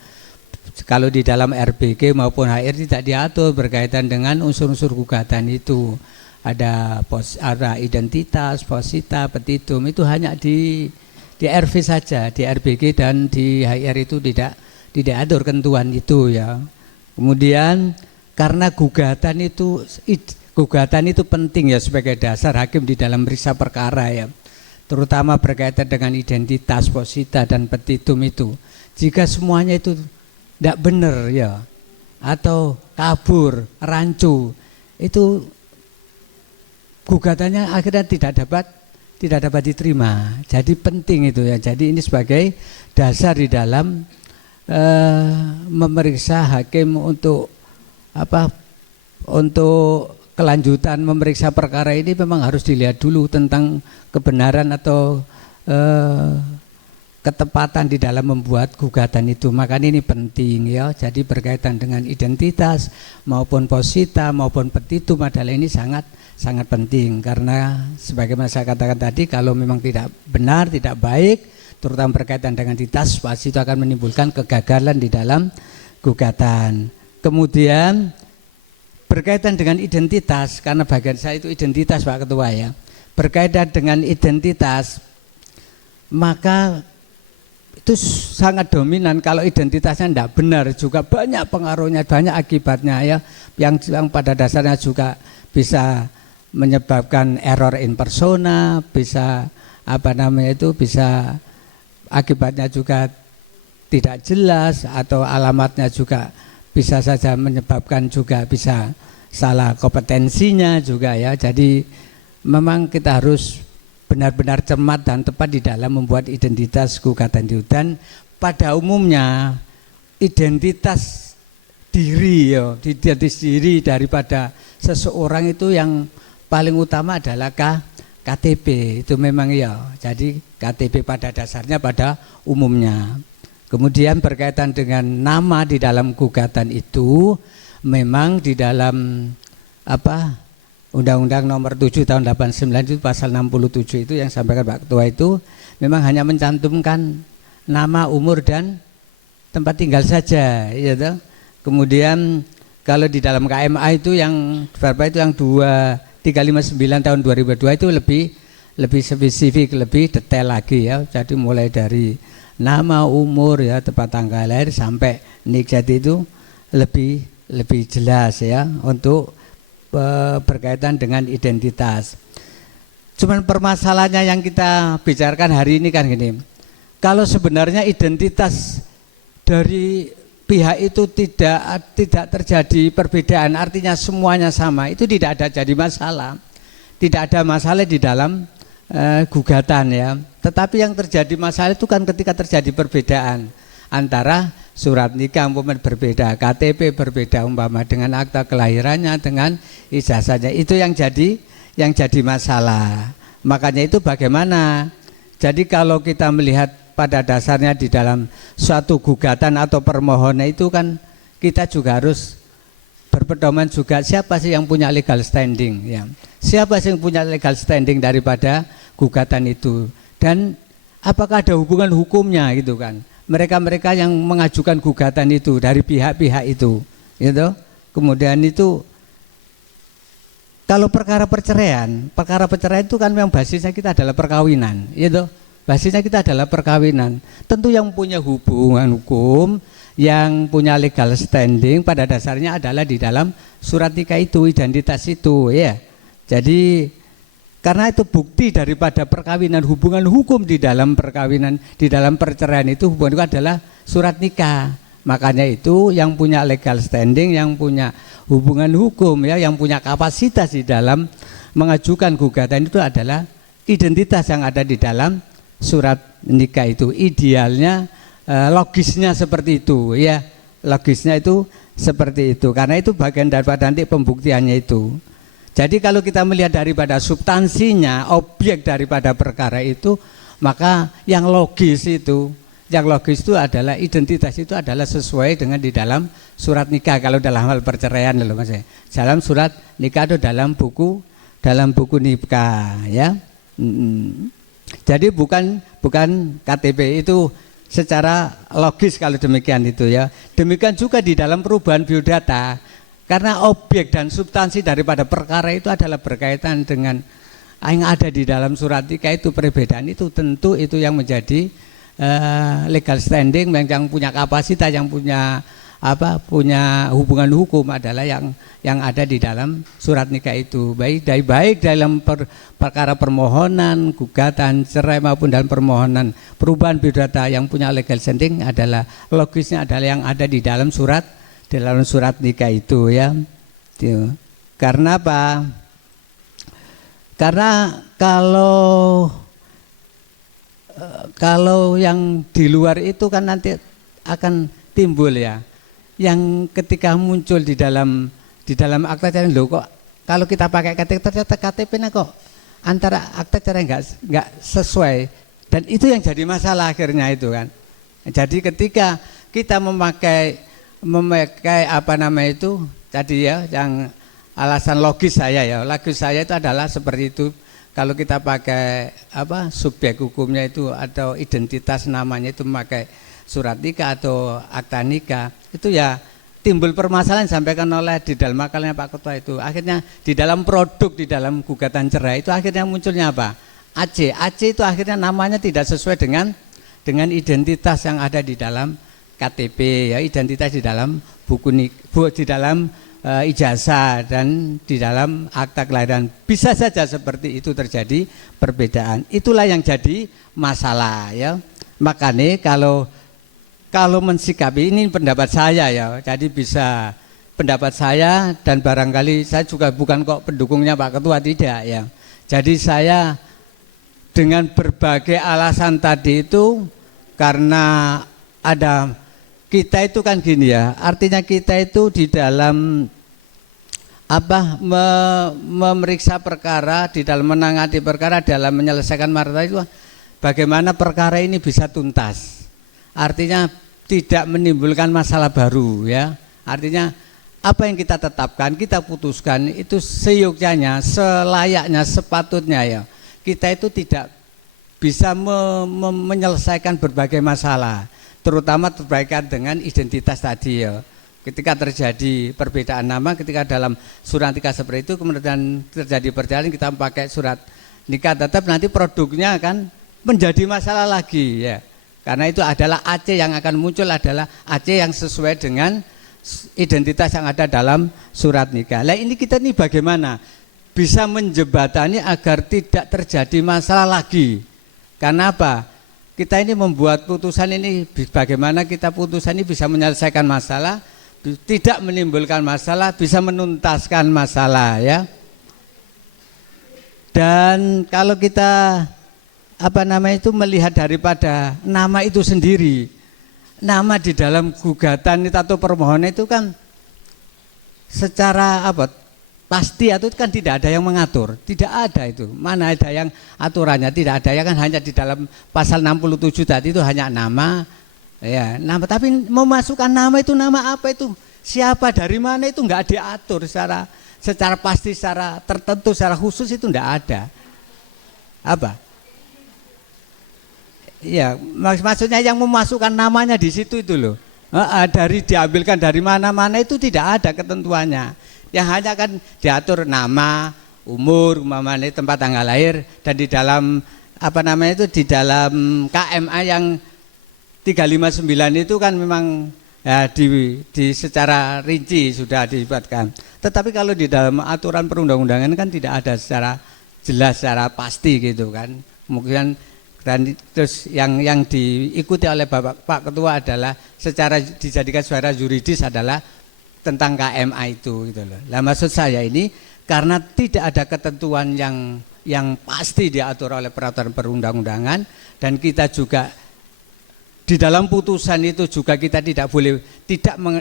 Kalau di dalam RBG maupun HR tidak diatur berkaitan dengan unsur-unsur gugatan itu. Ada identitas, posita, petitum, itu hanya di RV saja, di RBG dan di HR itu tidak atur ketentuan itu ya. Kemudian karena gugatan itu penting ya sebagai dasar hakim di dalam periksa perkara ya, terutama berkaitan dengan identitas, posita dan petitum itu. Jika semuanya itu tidak benar ya, atau kabur, rancu, itu gugatannya akhirnya tidak dapat diterima. Jadi penting itu ya. Jadi ini sebagai dasar di dalam memeriksa hakim untuk untuk kelanjutan memeriksa perkara ini memang harus dilihat dulu tentang kebenaran atau ketepatan di dalam membuat gugatan itu. Makanya ini penting ya. Jadi berkaitan dengan identitas maupun posita maupun petitum adalah ini sangat penting, karena sebagaimana saya katakan tadi, kalau memang tidak benar, tidak baik, terutama berkaitan dengan identitas, pasti itu akan menimbulkan kegagalan di dalam gugatan. Kemudian berkaitan dengan identitas, karena bagian saya itu identitas Pak Ketua ya. Berkaitan dengan identitas, maka itu sangat dominan. Kalau identitasnya tidak benar juga banyak pengaruhnya, banyak akibatnya ya, yang pada dasarnya juga bisa menyebabkan error in persona, bisa bisa akibatnya juga tidak jelas, atau alamatnya juga bisa saja menyebabkan juga bisa salah kompetensinya juga ya. Jadi memang kita harus benar-benar cermat dan tepat di dalam membuat identitas gugatan itu. Dan pada umumnya identitas diri ya, identitas diri daripada seseorang itu yang paling utama adalah KTP itu memang ya. Jadi KTP pada dasarnya pada umumnya. Kemudian berkaitan dengan nama di dalam gugatan itu, memang di dalam Undang-Undang Nomor 7 tahun 89 itu pasal 67 itu yang sampaikan Pak Ketua itu memang hanya mencantumkan nama, umur dan tempat tinggal saja, ya toh. Kemudian kalau di dalam KMA itu yang berapa itu yang 2359 tahun 2002 itu lebih spesifik, lebih detail lagi ya. Jadi mulai dari nama, umur ya, tempat tanggal lahir sampai nikah itu lebih jelas ya untuk berkaitan dengan identitas. Cuman permasalahannya yang kita bicarakan hari ini kan gini. Kalau sebenarnya identitas dari pihak itu tidak terjadi perbedaan, artinya semuanya sama, itu tidak ada jadi masalah. Tidak ada masalah di dalam gugatan ya. Tetapi yang terjadi masalah itu kan ketika terjadi perbedaan antara surat nikah umpama berbeda, KTP berbeda umpama dengan akta kelahirannya, dengan ijazahnya, itu yang jadi masalah. Makanya itu bagaimana? Jadi kalau kita melihat pada dasarnya di dalam suatu gugatan atau permohonan itu kan kita juga harus berpedoman juga siapa sih yang punya legal standing ya. Siapa sih yang punya legal standing daripada gugatan itu, dan apakah ada hubungan hukumnya gitu kan. Mereka-mereka yang mengajukan gugatan itu dari pihak-pihak itu, gitu. Kemudian itu kalau perkara perceraian itu kan yang basisnya kita adalah perkawinan, gitu. Basisnya kita adalah perkawinan. Tentu yang punya hubungan hukum, yang punya legal standing pada dasarnya adalah di dalam surat nikah itu, identitas itu, ya. Jadi karena itu bukti daripada perkawinan, hubungan hukum di dalam perkawinan, di dalam perceraian itu hubungan itu adalah surat nikah. Makanya itu yang punya legal standing, yang punya hubungan hukum ya, yang punya kapasitas di dalam mengajukan gugatan itu adalah identitas yang ada di dalam surat nikah itu. Idealnya logisnya seperti itu ya. Logisnya itu seperti itu. Karena itu bagian daripada nanti pembuktiannya itu. Jadi kalau kita melihat daripada substansinya, objek daripada perkara itu, maka yang logis itu adalah identitas itu adalah sesuai dengan di dalam surat nikah. Kalau dalam hal perceraian loh Mas. Dalam surat nikah itu dalam buku nikah ya. Jadi bukan KTP itu secara logis kalau demikian itu ya. Demikian juga di dalam perubahan biodata. Karena objek dan substansi daripada perkara itu adalah berkaitan dengan yang ada di dalam surat nikah itu, perbedaan itu tentu itu yang menjadi legal standing, yang punya kapasitas, yang punya hubungan hukum adalah yang ada di dalam surat nikah itu. Baik dalam perkara permohonan, gugatan, cerai maupun dalam permohonan perubahan biodata, yang punya legal standing adalah logisnya adalah yang ada di dalam surat nikah itu ya. Karena apa? Karena kalau yang di luar itu kan nanti akan timbul ya. Yang ketika muncul di dalam akta cerai, loh kok kalau kita pakai KTP ternyata KTP-nya kok antara akta cerai enggak sesuai Dan itu yang jadi masalah akhirnya itu kan. Jadi ketika kita memakai apa nama itu tadi ya, yang alasan logis saya itu adalah seperti itu. Kalau kita pakai apa subjek hukumnya itu atau identitas namanya itu memakai surat nikah atau akta nikah, itu ya timbul permasalahan disampaikan oleh di dalam makalnya Pak Ketua itu. Akhirnya di dalam produk, di dalam gugatan cerai itu akhirnya munculnya apa? AC. AC itu akhirnya namanya tidak sesuai dengan identitas yang ada di dalam KTP ya, identitas di dalam di dalam ijazah dan di dalam akta kelahiran. Bisa saja seperti itu terjadi perbedaan. Itulah yang jadi masalah ya. Makanya kalau mensikapi, ini pendapat saya ya, jadi bisa pendapat saya dan barangkali saya juga bukan kok pendukungnya Pak Ketua, tidak ya. Jadi saya dengan berbagai alasan tadi itu karena ada kita itu kan gini ya, artinya kita itu di dalam apa memeriksa perkara, di dalam menangani perkara, dalam menyelesaikan masalah itu bagaimana perkara ini bisa tuntas. Artinya tidak menimbulkan masalah baru ya. Artinya apa yang kita tetapkan, kita putuskan itu seyogyanya, selayaknya, sepatutnya ya. Kita itu tidak bisa menyelesaikan berbagai masalah, terutama berkaitan dengan identitas tadi ya. Ketika terjadi perbedaan nama, ketika dalam surat nikah seperti itu kemudian terjadi perjalanan kita pakai surat nikah, tetap nanti produknya akan menjadi masalah lagi ya. Karena itu adalah AC yang akan muncul adalah AC yang sesuai dengan identitas yang ada dalam surat nikah. Nah ini kita nih bagaimana bisa menjembatani agar tidak terjadi masalah lagi. Karena apa? Kita ini membuat putusan ini bagaimana kita putusan ini bisa menyelesaikan masalah, tidak menimbulkan masalah, bisa menuntaskan masalah ya. Dan kalau kita apa nama itu melihat daripada nama itu sendiri, nama di dalam gugatan itu atau permohonan itu kan secara apa pasti atau kan tidak ada yang mengatur, tidak ada itu, mana ada yang aturannya, tidak ada ya kan, hanya di dalam pasal 67 tadi itu hanya nama ya, nama, tapi memasukkan nama itu nama apa itu, siapa dari mana itu nggak diatur secara pasti, secara tertentu, secara khusus itu nggak ada. Apa? Ya, maksudnya yang memasukkan namanya di situ itu loh. Dari diambilkan dari mana-mana itu tidak ada ketentuannya. Yang hanya kan diatur nama, umur, umpamanya tempat tanggal lahir, dan di dalam apa namanya itu di dalam KMA yang 359 itu kan memang ya, di secara rinci sudah dibuatkan. Tetapi kalau di dalam aturan perundang-undangan kan tidak ada secara jelas, secara pasti gitu kan. Mungkin dan terus yang diikuti oleh Pak Ketua adalah secara dijadikan suara yuridis adalah tentang KMA itu gitu loh. Nah maksud saya ini karena tidak ada ketentuan yang pasti diatur oleh peraturan perundang-undangan, dan kita juga di dalam putusan itu juga kita tidak boleh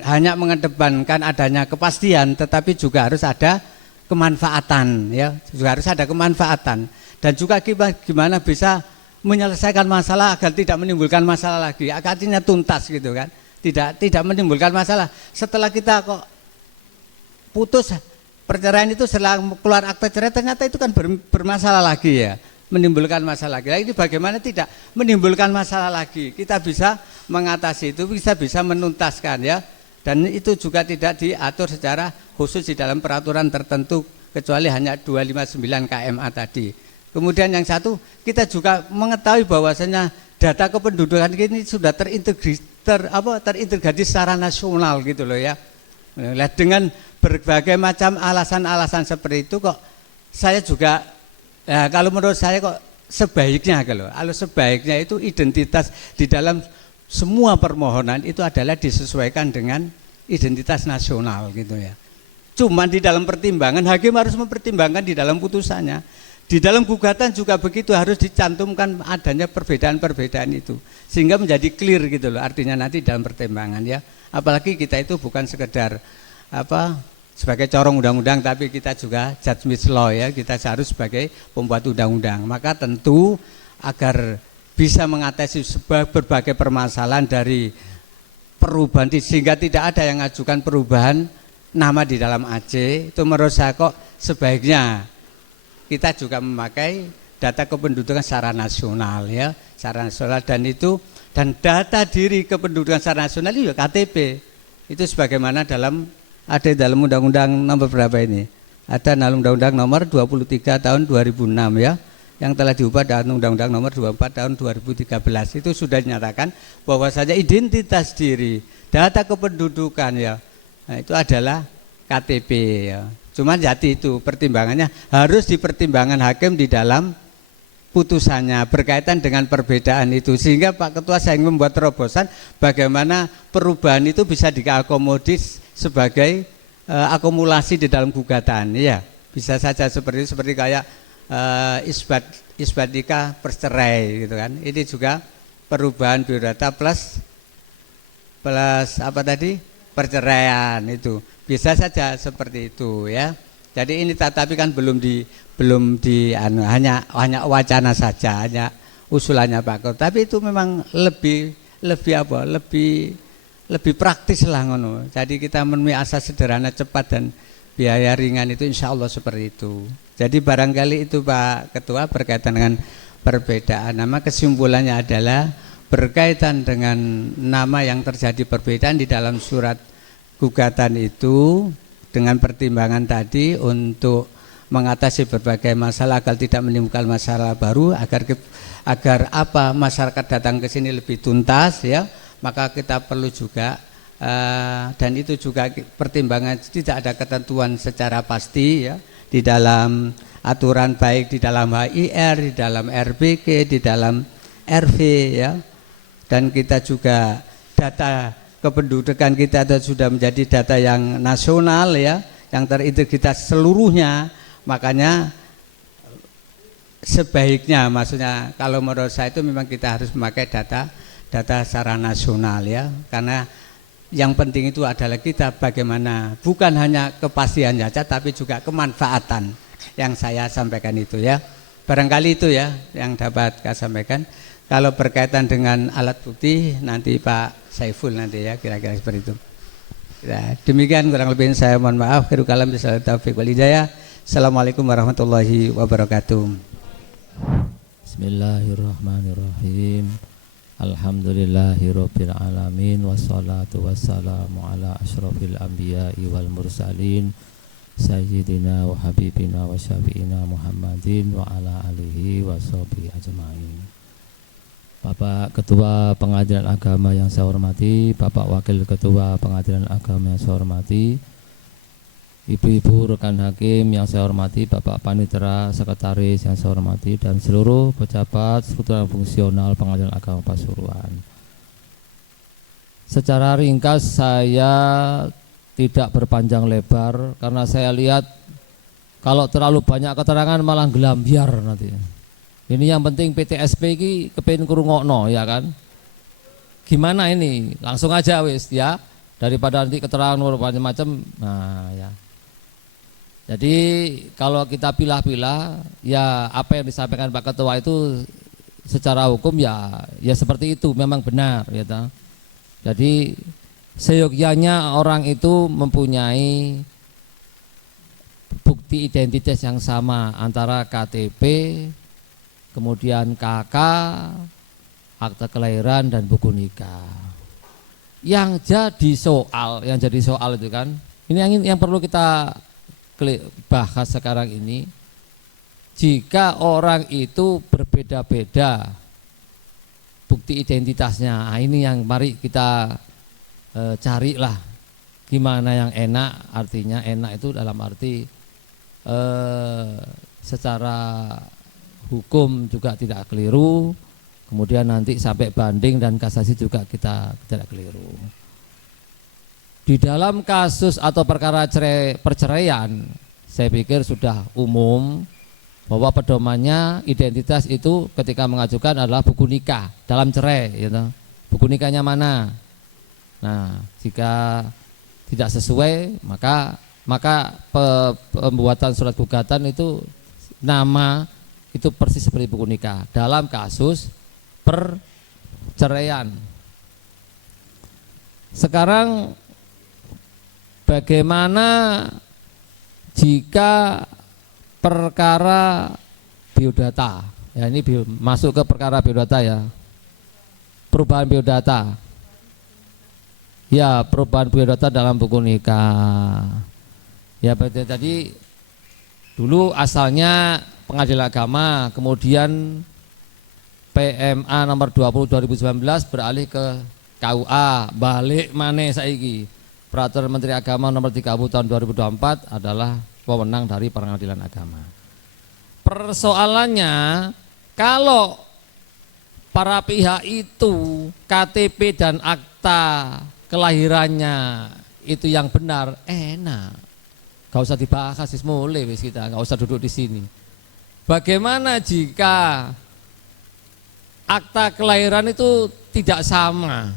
hanya mengedepankan adanya kepastian, tetapi juga harus ada kemanfaatan ya, juga harus ada kemanfaatan, dan juga gimana bisa menyelesaikan masalah agar tidak menimbulkan masalah lagi, artinya tuntas gitu kan, tidak menimbulkan masalah. Setelah kita kok putus perceraian itu setelah keluar akta cerai ternyata itu kan bermasalah lagi ya, menimbulkan masalah lagi. Nah, ini bagaimana tidak menimbulkan masalah lagi, kita bisa mengatasi itu, bisa menuntaskan ya, dan itu juga tidak diatur secara khusus di dalam peraturan tertentu kecuali hanya 259 KMA tadi. Kemudian yang satu, kita juga mengetahui bahwasanya data kependudukan ini sudah terintegrasi secara nasional gitu loh ya. Dengan berbagai macam alasan-alasan seperti itu kok saya juga ya, kalau menurut saya kok sebaiknya kalau sebaiknya itu identitas di dalam semua permohonan itu adalah disesuaikan dengan identitas nasional gitu ya. Cuman di dalam pertimbangan hakim harus mempertimbangkan di dalam putusannya. Di dalam gugatan juga begitu, harus dicantumkan adanya perbedaan-perbedaan itu sehingga menjadi clear gitu loh, artinya nanti dalam pertimbangan ya. Apalagi kita itu bukan sekedar apa sebagai corong undang-undang, tapi kita juga judge law ya, kita harus sebagai pembuat undang-undang. Maka tentu agar bisa mengatasi berbagai permasalahan dari perubahan sehingga tidak ada yang mengajukan perubahan nama di dalam AC. Itu menurut saya kok sebaiknya kita juga memakai data kependudukan secara nasional ya, secara nasional, dan data diri kependudukan secara nasional itu KTP. Itu sebagaimana ada dalam undang-undang nomor berapa ini? Ada dalam undang-undang nomor 23 tahun 2006 ya, yang telah diubah dengan undang-undang nomor 24 tahun 2013. Itu sudah dinyatakan bahwa saja identitas diri, data kependudukan ya, nah, itu adalah KTP ya. Cuman jadi itu pertimbangannya harus dipertimbangkan hakim di dalam putusannya berkaitan dengan perbedaan itu, sehingga Pak Ketua saya ingin membuat terobosan bagaimana perubahan itu bisa diakomodir sebagai akumulasi di dalam gugatan ya, bisa saja seperti kayak isbat nikah percerai gitu kan. Ini juga perubahan biodata plus apa tadi, perceraian, itu bisa saja seperti itu ya. Jadi ini tetapi kan belum di hanya wacana saja, hanya usulannya Pak Ketua. Tapi itu memang lebih praktis lah ngono. Jadi kita memenuhi asas sederhana, cepat dan biaya ringan itu insya Allah seperti itu. Jadi barangkali itu Pak Ketua berkaitan dengan perbedaan nama. Kesimpulannya adalah berkaitan dengan nama yang terjadi perbedaan di dalam surat gugatan itu, dengan pertimbangan tadi untuk mengatasi berbagai masalah agar tidak menimbulkan masalah baru, agar masyarakat datang ke sini lebih tuntas ya, maka kita perlu juga dan itu juga pertimbangan tidak ada ketentuan secara pasti ya di dalam aturan, baik di dalam HIR, di dalam RBK, di dalam RV ya, dan kita juga data kependudukan kita sudah menjadi data yang nasional ya, yang terintegritas seluruhnya. Makanya sebaiknya, maksudnya kalau menurut saya itu memang kita harus memakai data secara nasional ya, karena yang penting itu adalah kita bagaimana bukan hanya kepastian saja tapi juga kemanfaatan yang saya sampaikan itu ya. Barangkali itu ya yang dapat saya sampaikan. Kalau berkaitan dengan alat bukti nanti Pak Saiful nanti ya, kira-kira seperti itu. Ya, demikian kurang lebih saya mohon maaf. Khairu kalam billahi taufiq wal hidayah. Assalamualaikum warahmatullahi wabarakatuh. Bismillahirrahmanirrahim. Alhamdulillahirabbil alamin, wassalatu wassalamu ala asyrofil anbiya'i wal mursalin sayyidina wa habibina wa syafi'ina Muhammadin wa ala alihi wa sahbihi ajma'in. Bapak Ketua Pengadilan Agama yang saya hormati, Bapak Wakil Ketua Pengadilan Agama yang saya hormati, Ibu-ibu rekan hakim yang saya hormati, Bapak Panitera, Sekretaris yang saya hormati, dan seluruh pejabat struktural fungsional Pengadilan Agama Pasuruan. Secara ringkas saya tidak berpanjang lebar karena saya lihat kalau terlalu banyak keterangan malah gelambiar nanti. Ini yang penting PTSP ini kepengin kurungokno ya kan. Gimana ini? Langsung aja wis ya, daripada nanti keterangan macam-macam. Nah ya. Jadi kalau kita pilah-pilah ya apa yang disampaikan Pak Ketua itu secara hukum ya seperti itu, memang benar ya ta. Jadi seyogyanya orang itu mempunyai bukti identitas yang sama antara KTP, kemudian KK, akte kelahiran dan buku nikah. Yang jadi soal itu kan, ini yang perlu kita bahas sekarang ini. Jika orang itu berbeda-beda bukti identitasnya, nah ini yang mari kita carilah gimana yang enak. Artinya enak itu dalam arti secara hukum juga tidak keliru, kemudian nanti sampai banding dan kasasi juga kita tidak keliru. Di dalam kasus atau perkara perceraian, saya pikir sudah umum bahwa pedomannya identitas itu ketika mengajukan adalah buku nikah dalam cerai, gitu. Buku nikahnya mana? Nah, jika tidak sesuai maka pembuatan surat gugatan itu nama itu persis seperti buku nikah dalam kasus perceraian. Sekarang bagaimana jika perkara biodata? Ya, ini masuk ke perkara biodata ya. Perubahan biodata. Ya, perubahan biodata dalam buku nikah. Ya, tadi dulu asalnya Pengadilan Agama, kemudian PMA nomor 20 2019 beralih ke KUA, balik maneh saiki. Peraturan Menteri Agama nomor 30 tahun 2024 adalah wewenang dari Pengadilan Agama. Persoalannya kalau para pihak itu KTP dan akta kelahirannya itu yang benar, enak. Gak usah dibahas, mulai wis kita, gak usah duduk di sini. Bagaimana jika akta kelahiran itu tidak sama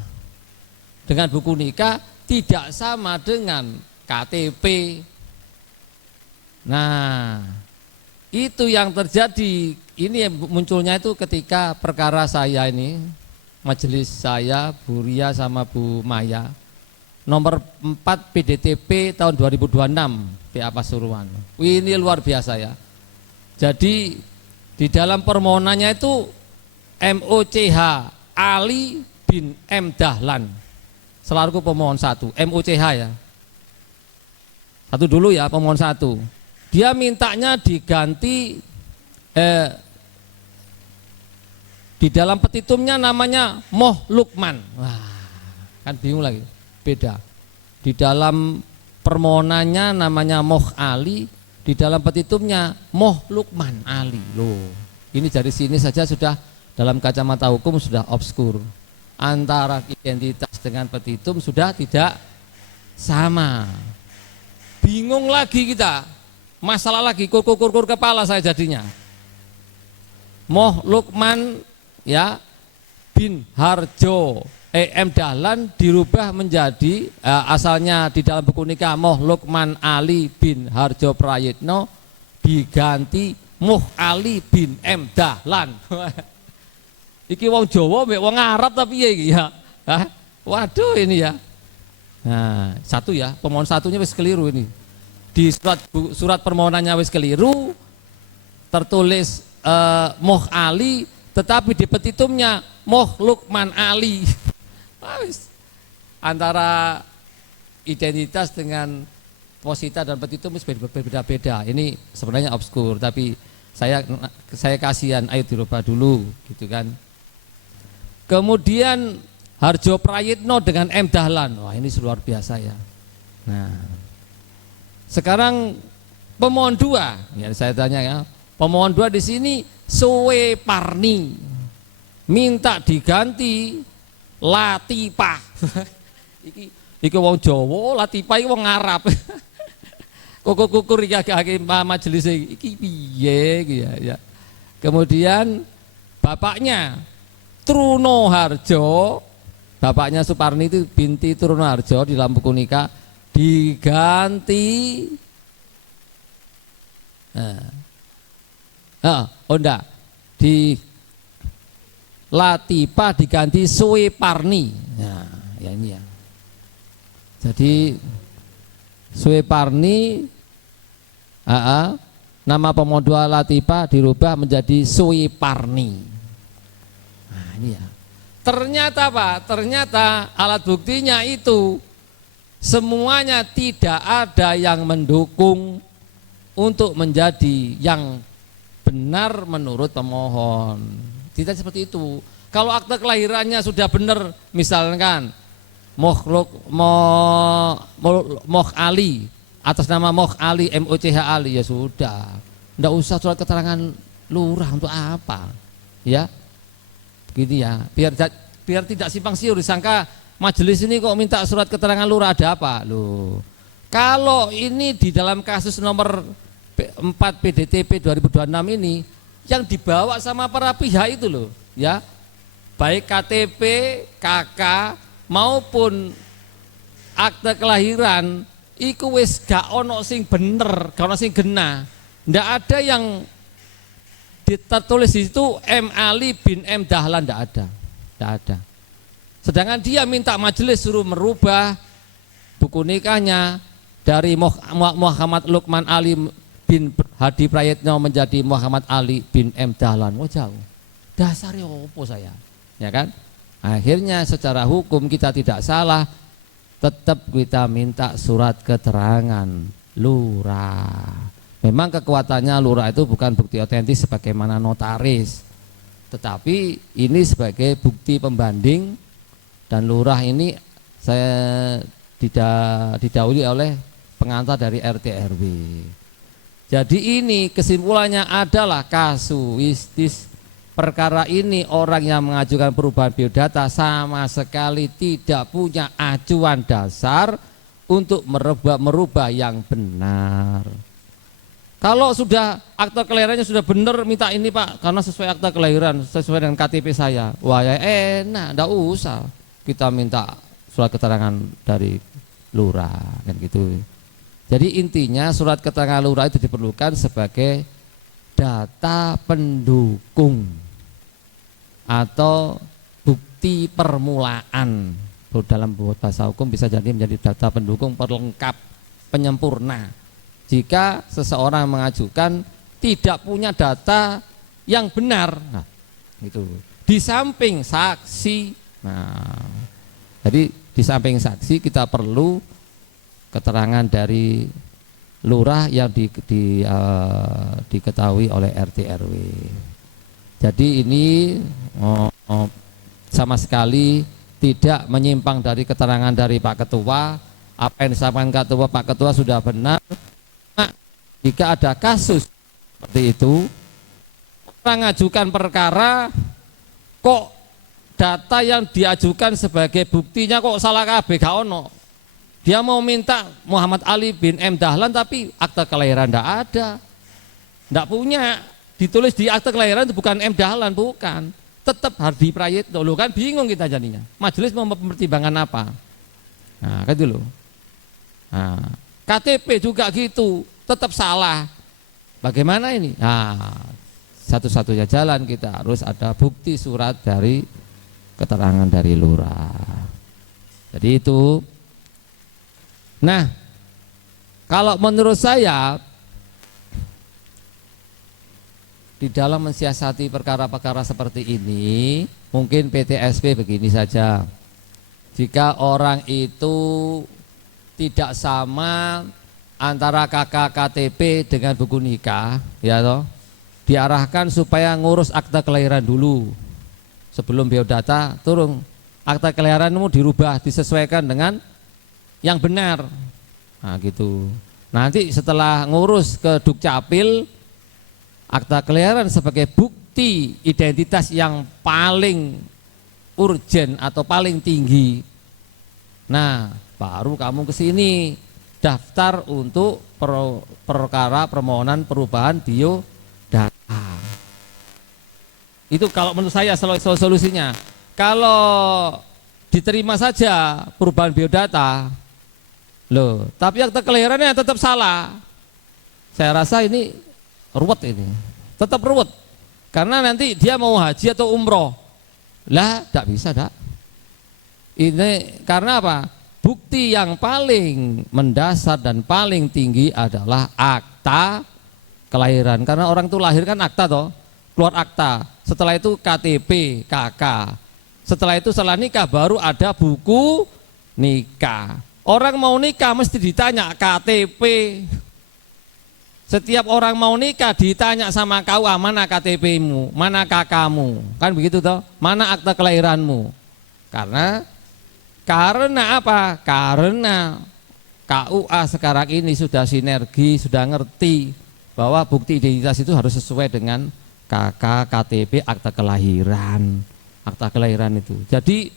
dengan buku nikah, tidak sama dengan KTP? Nah, itu yang terjadi. Ini munculnya itu ketika perkara saya ini, majelis saya, Bu Ria sama Bu Maya, nomor 4 PDTP tahun 2026 PA Pasuruan. Ini luar biasa ya. Jadi di dalam permohonannya itu MOCH Ali bin M Dahlan selaku pemohon 1, MOCH ya. Satu dulu ya, pemohon 1. Dia mintanya diganti di dalam petitumnya namanya Moh Lukman. Wah, kan bingung lagi. Beda. Di dalam permohonannya namanya Moh Ali, di dalam petitumnya Moh Lukman Ali. Loh, ini dari sini saja sudah dalam kacamata hukum sudah obskur. Antara identitas dengan petitum sudah tidak sama. Bingung lagi kita. Masalah lagi, kur kepala saya jadinya. Moh Lukman ya bin Harjo M Dahlan dirubah menjadi asalnya di dalam buku nikah Moh Lukman Ali bin Harjo Prayitno diganti Moh Ali bin M Dahlan. Iki wong Jawa mek wong Arab tapi ya iki ya. Waduh ini ya. Nah, satu ya, pemohon satunya wis keliru ini. Di surat permohonannya wis keliru, tertulis Moh Ali, tetapi di petitumnya Moh Lukman Ali. Antara identitas dengan posita dan petitum berbeda-beda. Ini sebenarnya obskur, tapi saya kasihan, ayo dirubah dulu, gitu kan. Kemudian Harjo Prayitno dengan M Dahlan, wah ini luar biasa ya. Nah, sekarang pemohon 2, ya saya tanya ya, pemohon 2 di sini Suwe Parni minta diganti Latifah. iki wong Jawa, Latifah iki wong Arab. Kukur iki agak majelis iki piye iki ya. Kemudian bapaknya Truno Harjo, bapaknya Suparni itu binti Truno Harjo di dalam buku nikah diganti di Latifah diganti Suwe Parni. Nah, ya ini ya. Jadi Suwe Parni nama pemohon 2 Latifah dirubah menjadi Suwe Parni. Nah, ini ya. Ternyata apa? Ternyata alat buktinya itu semuanya tidak ada yang mendukung untuk menjadi yang benar menurut pemohon. Tidak seperti itu. Kalau akte kelahirannya sudah benar, misalkan Moh Ali atas nama Moh Ali MOCH Ali, ya sudah. Enggak usah surat keterangan lurah untuk apa? Ya. Begini ya, biar tidak simpang siur disangka majelis ini kok minta surat keterangan lurah, ada apa? Loh. Kalau ini di dalam kasus nomor 4 PDTP 2026 ini yang dibawa sama para pihak itu loh, ya. Baik KTP, KK maupun akte kelahiran iku wis gak ono sing bener, gak ono sing genah. Ndak ada yang tertulis di situ M. Ali bin M. Dahlan, tidak ada. Tidak ada. Sedangkan dia minta majelis suruh merubah buku nikahnya dari Muhammad Lukman Ali bin Hadi Prayitno menjadi Muhammad Ali bin M. Dahlan. Oh jauh. Dasarnya opo saya. Ya kan? Akhirnya secara hukum kita tidak salah, tetap kita minta surat keterangan lurah. Memang kekuatannya lurah itu bukan bukti otentis sebagaimana notaris, tetapi ini sebagai bukti pembanding, dan lurah ini saya didahului oleh pengantar dari RT RW. Jadi ini kesimpulannya adalah kasuistis perkara ini, orang yang mengajukan perubahan biodata sama sekali tidak punya acuan dasar untuk merubah yang benar. Kalau sudah akta kelahirannya sudah benar, minta ini Pak, karena sesuai akta kelahiran, sesuai dengan KTP saya. Wah ya enak, enggak usah kita minta surat keterangan dari lurah, kan gitu. Jadi intinya surat keterangan lurah itu diperlukan sebagai data pendukung atau bukti permulaan. Dalam bahasa hukum bisa jadi menjadi data pendukung pelengkap, penyempurna. Jika seseorang mengajukan tidak punya data yang benar, nah, itu di samping saksi. Nah, jadi di samping saksi kita perlu keterangan dari lurah yang diketahui oleh RT RW. Jadi ini sama sekali tidak menyimpang dari keterangan dari Pak Ketua. Apa yang disampaikan Ketua, Pak Ketua sudah benar. Jika ada kasus seperti itu, orang mengajukan perkara kok data yang diajukan sebagai buktinya kok salah kabeh gak ono. Dia mau minta Muhammad Ali bin M. Dahlan tapi akta kelahiran tidak ada, tidak punya. Ditulis di akta kelahiran itu bukan M. Dahlan, bukan. Tetap Hadi Prayitno, loh kan bingung kita jadinya. Majelis mau mempertimbangkan apa? Nah, kan dulu. Nah, KTP juga gitu, tetap salah. Bagaimana ini? Nah, satu-satunya jalan kita harus ada bukti surat dari keterangan dari lurah. Jadi itu. Nah, kalau menurut saya di dalam mensiasati perkara-perkara seperti ini, mungkin PTSP begini saja. Jika orang itu tidak sama antara KK KTP dengan buku nikah, ya toh, diarahkan supaya ngurus akta kelahiran dulu. Sebelum biodata turun, akta kelahiranmu dirubah, disesuaikan dengan yang benar. Nah, gitu. Nanti setelah ngurus ke Dukcapil, akta kelahiran sebagai bukti identitas yang paling urgen atau paling tinggi. Nah, baru kamu ke sini daftar untuk perkara permohonan perubahan biodata. Itu kalau menurut saya solusinya. Kalau diterima saja perubahan biodata, loh, tapi akta kelahirannya tetap salah. Saya rasa ini ruwet ini, tetap ruwet. Karena nanti dia mau haji atau umroh, lah tidak bisa dak. Ini karena apa? Bukti yang paling mendasar dan paling tinggi adalah akta kelahiran. Karena orang itu lahir kan akta toh, keluar akta. Setelah itu KTP, KK. Setelah itu setelah nikah baru ada buku nikah. Orang mau nikah mesti ditanya KTP. Setiap orang mau nikah ditanya sama KUA, mana KTP-mu, mana KK-mu, kan begitu toh? Mana akta kelahiranmu? Karena apa? Karena KUA sekarang ini sudah sinergi, sudah ngerti bahwa bukti identitas itu harus sesuai dengan KK, KTP, akta kelahiran itu. Jadi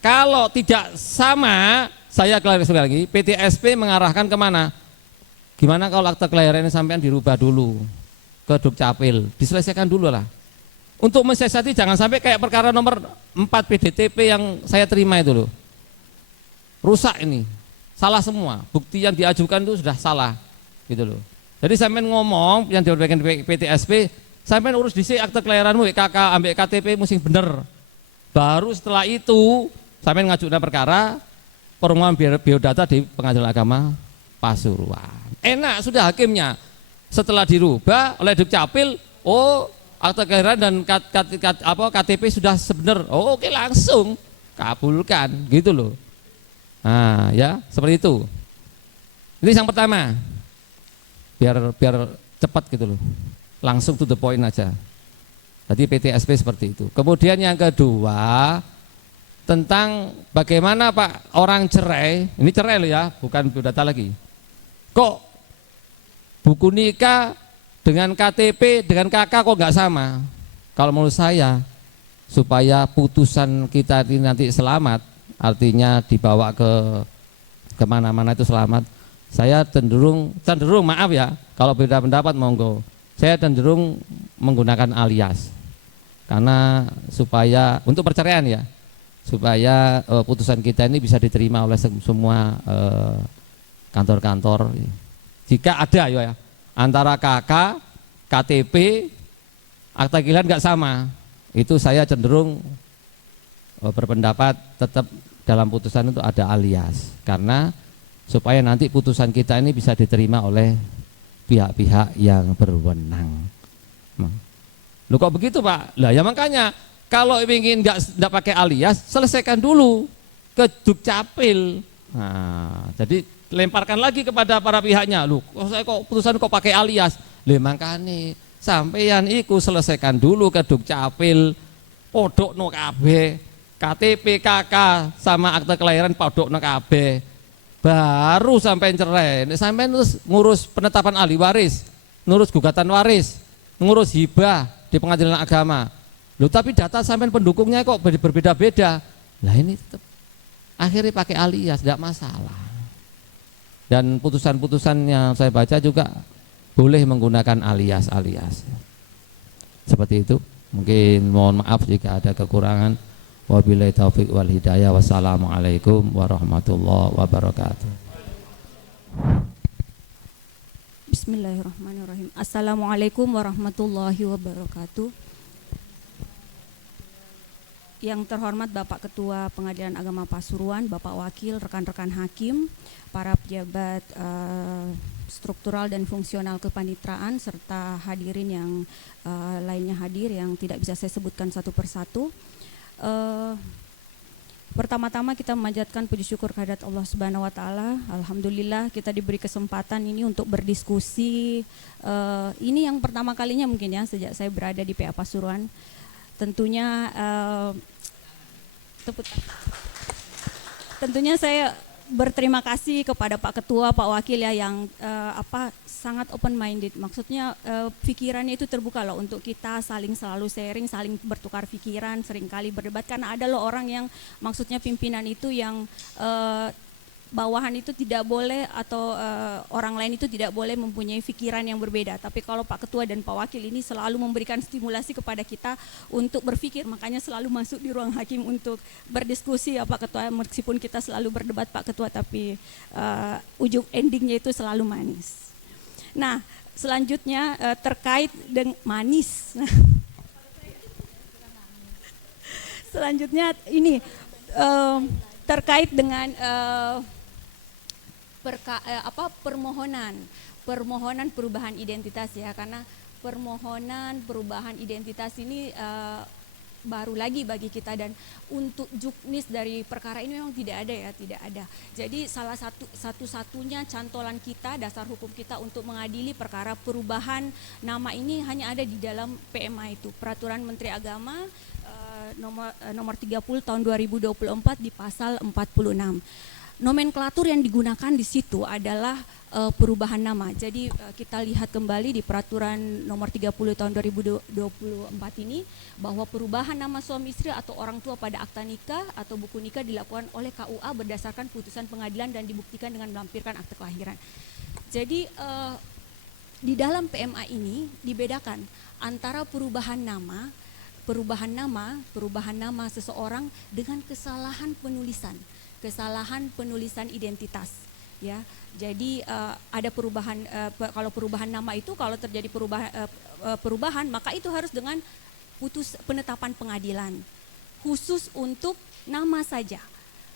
kalau tidak sama, saya klarifikasi lagi, PTSP mengarahkan kemana? Gimana kalau akta kelahiran sampean dirubah dulu ke Dukcapil, diselesaikan dulu lah. Untuk mensiasati jangan sampai kayak perkara nomor 4 PDTP yang saya terima itu loh. Rusak ini, salah semua. Bukti yang diajukan itu sudah salah, gitu loh. Jadi sampean ngomong yang disampaikan PTSP Sampai urus dhisik akte kelahiranmu KK ambek KTP mesti bener. Baru setelah itu sampai ngajukan perkara permohonan biodata di Pengadilan Agama Pasuruan. Enak sudah hakimnya. Setelah dirubah oleh Dukcapil, oh akte kelahiran dan KTP sudah sebenar. Oh, oke langsung kabulkan gitu loh. Nah, ya seperti itu. Ini yang pertama. Biar cepat gitu loh. Langsung to the point aja. Jadi PTSP seperti itu. Kemudian yang kedua tentang bagaimana Pak orang cerai, ini cerai loh ya, bukan biodata lagi. Kok buku nikah dengan KTP dengan KK kok nggak sama? Kalau menurut saya supaya putusan kita ini nanti selamat, artinya dibawa ke kemana-mana itu selamat. Saya cenderung maaf ya, kalau beda pendapat monggo. Saya cenderung menggunakan alias karena supaya untuk perceraian ya, supaya putusan kita ini bisa diterima oleh semua kantor-kantor. Jika ada ya antara KK, KTP, akta kelahiran nggak sama, itu saya cenderung berpendapat tetap dalam putusan itu ada alias karena supaya nanti putusan kita ini bisa diterima oleh pihak-pihak yang berwenang. Loh kok begitu Pak? Lah ya makanya kalau ingin nggak pakai alias, selesaikan dulu ke Dukcapil. Nah, jadi lemparkan lagi kepada para pihaknya. Loh, saya kok putusan kok pakai alias? Lah makanya sampeyan iku selesaikan dulu ke Dukcapil, podokno kabeh, KTP KK sama akte kelahiran podokno kabeh. Baru sampai cerai, sampai terus ngurus penetapan ahli waris, ngurus gugatan waris, ngurus hibah di Pengadilan Agama. Loh tapi data sampai pendukungnya kok berbeda-beda. Lah ini tetap akhirnya pakai alias, tidak masalah. Dan putusan-putusan yang saya baca juga boleh menggunakan alias-alias. Seperti itu. Mungkin mohon maaf jika ada kekurangan. Wabillahi taufiq wal hidayah. Wassalamualaikum warahmatullahi wabarakatuh. Bismillahirrahmanirrahim. Assalamualaikum warahmatullahi wabarakatuh. Yang terhormat Bapak Ketua Pengadilan Agama Pasuruan, Bapak Wakil, rekan-rekan hakim, para pejabat struktural dan fungsional kepanitraan, serta hadirin yang lainnya hadir yang tidak bisa saya sebutkan satu persatu. Pertama-tama kita memanjatkan puji syukur kehadirat Allah Subhanahu wa taala. Alhamdulillah kita diberi kesempatan ini untuk berdiskusi. Ini yang pertama kalinya mungkin ya sejak saya berada di PA Pasuruan. Tentunya tentunya saya berterima kasih kepada Pak Ketua, Pak Wakil ya yang sangat open minded. Maksudnya pikirannya itu terbuka loh untuk kita saling selalu sharing, saling bertukar pikiran, seringkali berdebat karena ada loh orang yang maksudnya pimpinan itu yang bawahan itu tidak boleh atau orang lain itu tidak boleh mempunyai pikiran yang berbeda. Tapi kalau Pak Ketua dan Pak Wakil ini selalu memberikan stimulasi kepada kita untuk berpikir, makanya selalu masuk di ruang hakim untuk berdiskusi ya Pak Ketua, meskipun kita selalu berdebat Pak Ketua, tapi ujung endingnya itu selalu manis. Nah, selanjutnya terkait dengan manis. Selanjutnya ini terkait dengan permohonan perubahan identitas ya, karena permohonan perubahan identitas ini baru lagi bagi kita, dan untuk juknis dari perkara ini memang tidak ada. Jadi salah satu-satunya cantolan kita, dasar hukum kita untuk mengadili perkara perubahan nama ini hanya ada di dalam PMA itu, Peraturan Menteri Agama nomor 30 tahun 2024 di pasal 46. Nomenklatur yang digunakan di situ adalah perubahan nama. Jadi kita lihat kembali di Peraturan nomor 30 tahun 2024 ini bahwa perubahan nama suami istri atau orang tua pada akta nikah atau buku nikah dilakukan oleh KUA berdasarkan putusan pengadilan dan dibuktikan dengan melampirkan akte kelahiran. Jadi di dalam PMA ini dibedakan antara perubahan nama seseorang dengan kesalahan penulisan identitas. ya. Jadi ada perubahan, kalau perubahan nama itu, kalau terjadi perubahan maka itu harus dengan penetapan pengadilan khusus untuk nama saja.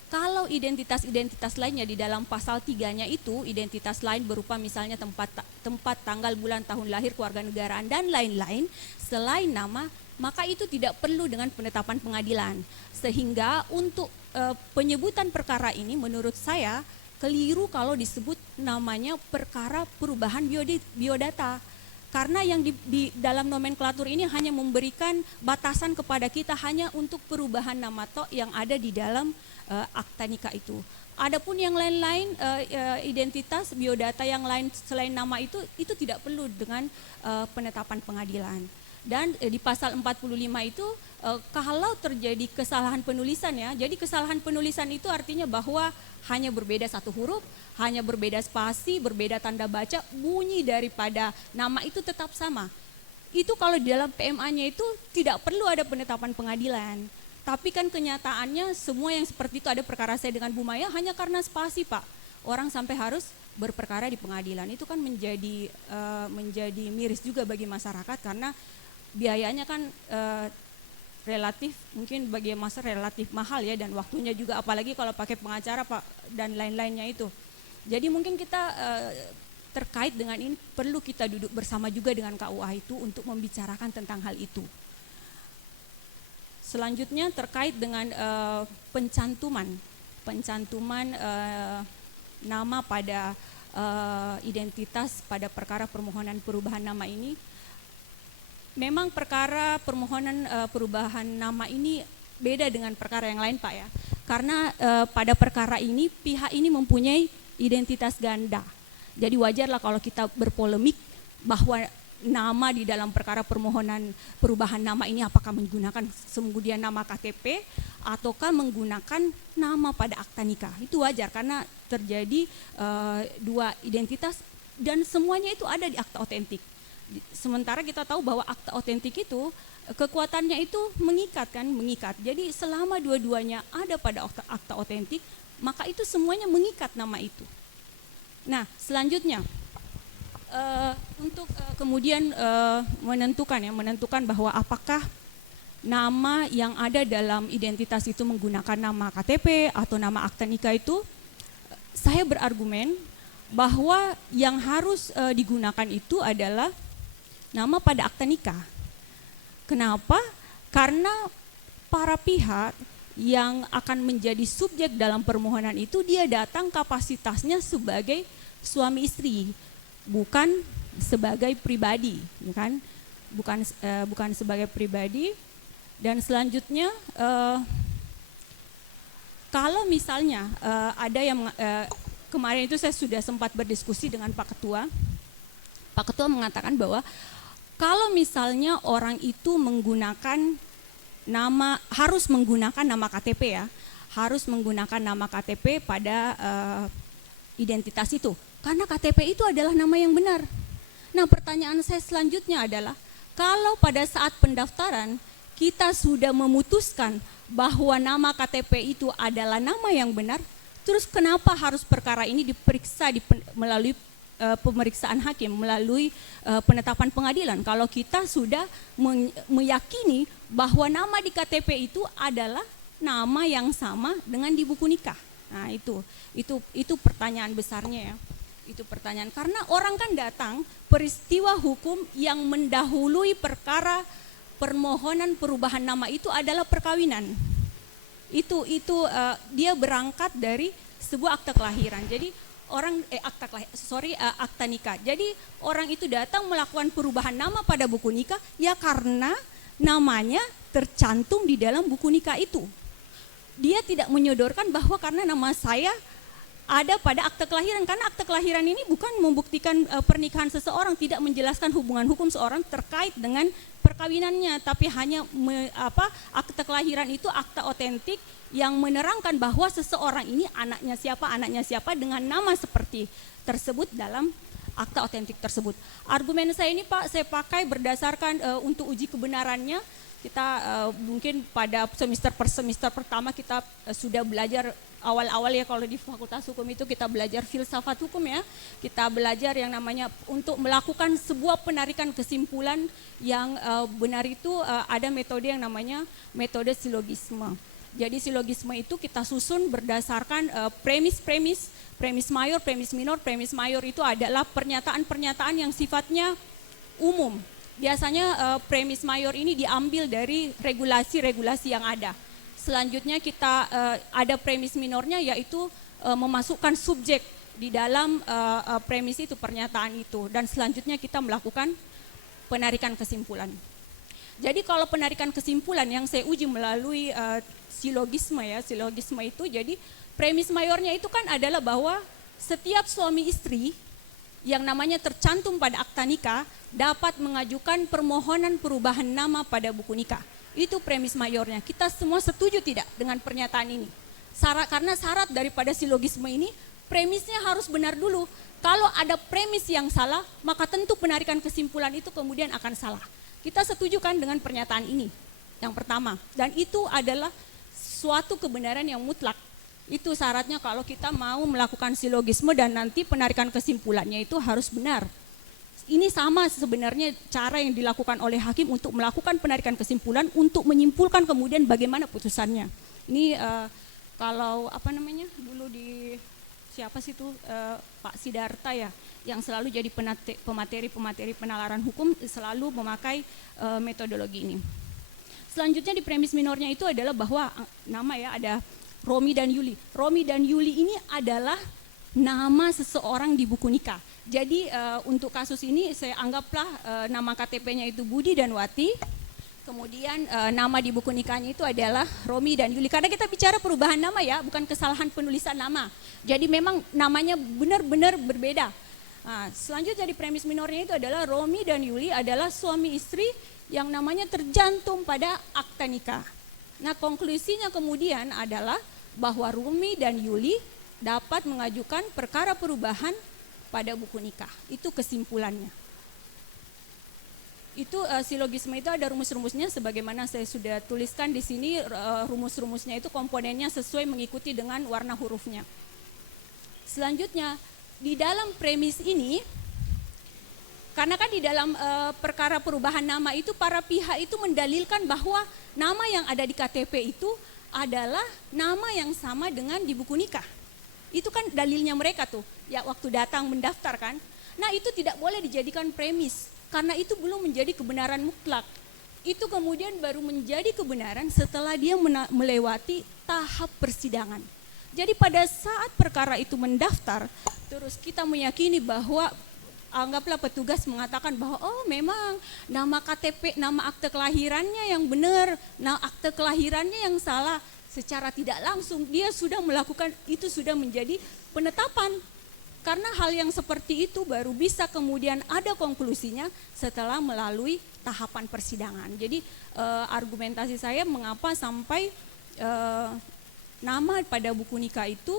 Kalau identitas-identitas lainnya di dalam pasal 3-nya itu, identitas lain berupa misalnya tempat, tanggal, bulan, tahun lahir, keluarga negaraan dan lain-lain selain nama, maka itu tidak perlu dengan penetapan pengadilan. Sehingga untuk penyebutan perkara ini menurut saya keliru kalau disebut namanya perkara perubahan biodata. Karena yang di dalam nomenklatur ini hanya memberikan batasan kepada kita hanya untuk perubahan nama tok yang ada di dalam akta nikah itu. Adapun yang lain-lain, identitas biodata yang lain selain nama itu tidak perlu dengan penetapan pengadilan. Dan di pasal 45 itu kalau terjadi kesalahan penulisan ya, jadi kesalahan penulisan itu artinya bahwa hanya berbeda satu huruf, hanya berbeda spasi, berbeda tanda baca, bunyi daripada nama itu tetap sama. Itu kalau di dalam PMA-nya itu tidak perlu ada penetapan pengadilan. Tapi kan kenyataannya semua yang seperti itu, ada perkara saya dengan Bu Maya hanya karena spasi Pak. Orang sampai harus berperkara di pengadilan. Itu kan menjadi miris juga bagi masyarakat karena biayanya kan relatif, mungkin bagi masa relatif mahal ya, dan waktunya juga apalagi kalau pakai pengacara Pak dan lain-lainnya itu. Jadi mungkin kita terkait dengan ini perlu kita duduk bersama juga dengan KUA itu untuk membicarakan tentang hal itu. Selanjutnya terkait dengan pencantuman nama pada identitas pada perkara permohonan perubahan nama ini. Memang perkara permohonan perubahan nama ini beda dengan perkara yang lain Pak ya. Karena pada perkara ini pihak ini mempunyai identitas ganda. Jadi wajarlah kalau kita berpolemik bahwa nama di dalam perkara permohonan perubahan nama ini apakah menggunakan kemudian nama KTP ataukah menggunakan nama pada akta nikah. Itu wajar karena terjadi dua identitas dan semuanya itu ada di akta otentik. Sementara kita tahu bahwa akta otentik itu kekuatannya itu mengikat. Jadi selama dua-duanya ada pada akta otentik, maka itu semuanya mengikat nama itu. Nah, selanjutnya untuk kemudian menentukan bahwa apakah nama yang ada dalam identitas itu menggunakan nama KTP atau nama akta nikah itu, saya berargumen bahwa yang harus digunakan itu adalah nama pada akta nikah. Kenapa? Karena para pihak yang akan menjadi subjek dalam permohonan itu dia datang kapasitasnya sebagai suami istri, bukan sebagai pribadi, ya kan? Bukan sebagai pribadi. Dan selanjutnya kalau misalnya ada yang kemarin itu saya sudah sempat berdiskusi dengan Pak Ketua. Pak Ketua mengatakan bahwa kalau misalnya orang itu harus menggunakan nama KTP ya, harus menggunakan nama KTP pada identitas itu, karena KTP itu adalah nama yang benar. Nah, pertanyaan saya selanjutnya adalah, kalau pada saat pendaftaran kita sudah memutuskan bahwa nama KTP itu adalah nama yang benar, terus kenapa harus perkara ini diperiksa melalui pemeriksaan hakim, melalui penetapan pengadilan, kalau kita sudah meyakini bahwa nama di KTP itu adalah nama yang sama dengan di buku nikah. Nah, itu pertanyaan besarnya ya. Itu pertanyaan, karena orang kan datang peristiwa hukum yang mendahului perkara permohonan perubahan nama itu adalah perkawinan. Dia berangkat dari sebuah akta kelahiran. Jadi akta nikah. Jadi orang itu datang melakukan perubahan nama pada buku nikah ya karena namanya tercantum di dalam buku nikah itu. Dia tidak menyodorkan bahwa karena nama saya ada pada akta kelahiran, karena akta kelahiran ini bukan membuktikan pernikahan seseorang, tidak menjelaskan hubungan hukum seorang terkait dengan perkawinannya, tapi hanya akta kelahiran itu akta otentik yang menerangkan bahwa seseorang ini anaknya siapa dengan nama seperti tersebut dalam akta otentik tersebut. Argumen saya ini Pak, saya pakai berdasarkan untuk uji kebenarannya, Kita mungkin pada semester pertama kita sudah belajar awal-awal ya, kalau di Fakultas Hukum itu kita belajar filsafat hukum ya. Kita belajar yang namanya untuk melakukan sebuah penarikan kesimpulan yang benar itu ada metode yang namanya metode silogisme. Jadi silogisme itu kita susun berdasarkan premis mayor, premis minor. Premis mayor itu adalah pernyataan-pernyataan yang sifatnya umum. Biasanya premis mayor ini diambil dari regulasi-regulasi yang ada. Selanjutnya kita ada premis minornya, yaitu memasukkan subjek di dalam premis itu, pernyataan itu. Dan selanjutnya kita melakukan penarikan kesimpulan. Jadi kalau penarikan kesimpulan yang saya uji melalui silogisme ya, silogisme itu jadi premis mayornya itu kan adalah bahwa setiap suami istri yang namanya tercantum pada akta nikah dapat mengajukan permohonan perubahan nama pada buku nikah. Itu premis mayornya. Kita semua setuju tidak dengan pernyataan ini? Karena syarat daripada silogisme ini, premisnya harus benar dulu. Kalau ada premis yang salah, maka tentu penarikan kesimpulan itu kemudian akan salah. Kita setuju kan dengan pernyataan ini? Yang pertama. Dan itu adalah suatu kebenaran yang mutlak. Itu syaratnya kalau kita mau melakukan silogisme dan nanti penarikan kesimpulannya itu harus benar. Ini sama sebenarnya cara yang dilakukan oleh hakim untuk melakukan penarikan kesimpulan untuk menyimpulkan kemudian bagaimana putusannya. Ini kalau apa namanya dulu di siapa sih itu Pak Sidarta ya, yang selalu jadi pemateri penalaran hukum selalu memakai metodologi ini. Selanjutnya di premis minornya itu adalah bahwa nama ya ada Romi dan Yuli. Romi dan Yuli ini adalah nama seseorang di buku nikah. Jadi untuk kasus ini saya anggaplah nama KTP-nya itu Budi dan Wati. Kemudian nama di buku nikahnya itu adalah Romi dan Yuli. Karena kita bicara perubahan nama ya, bukan kesalahan penulisan nama. Jadi memang namanya benar-benar berbeda. Nah, selanjutnya di premis minornya itu adalah Romi dan Yuli adalah suami istri yang namanya tercantum pada akta nikah. Nah, konklusinya kemudian adalah bahwa Rumi dan Yuli dapat mengajukan perkara perubahan pada buku nikah. Itu kesimpulannya. Itu silogisme itu ada rumus-rumusnya sebagaimana saya sudah tuliskan di sini. Rumus-rumusnya itu komponennya sesuai mengikuti dengan warna hurufnya. Selanjutnya di dalam premis ini, karena kan di dalam perkara perubahan nama itu para pihak itu mendalilkan bahwa nama yang ada di KTP itu adalah nama yang sama dengan di buku nikah. Itu kan dalilnya mereka tuh, ya waktu datang mendaftar kan. Nah itu tidak boleh dijadikan premis, karena itu belum menjadi kebenaran mutlak. Itu kemudian baru menjadi kebenaran setelah dia melewati tahap persidangan. Jadi pada saat perkara itu mendaftar, terus kita meyakini bahwa anggaplah petugas mengatakan bahwa oh memang nama KTP, nama akte kelahirannya yang benar, nah akte kelahirannya yang salah. Secara tidak langsung dia sudah melakukan itu, sudah menjadi penetapan. Karena hal yang seperti itu baru bisa kemudian ada konklusinya setelah melalui tahapan persidangan. Jadi argumentasi saya mengapa sampai nama pada buku nikah itu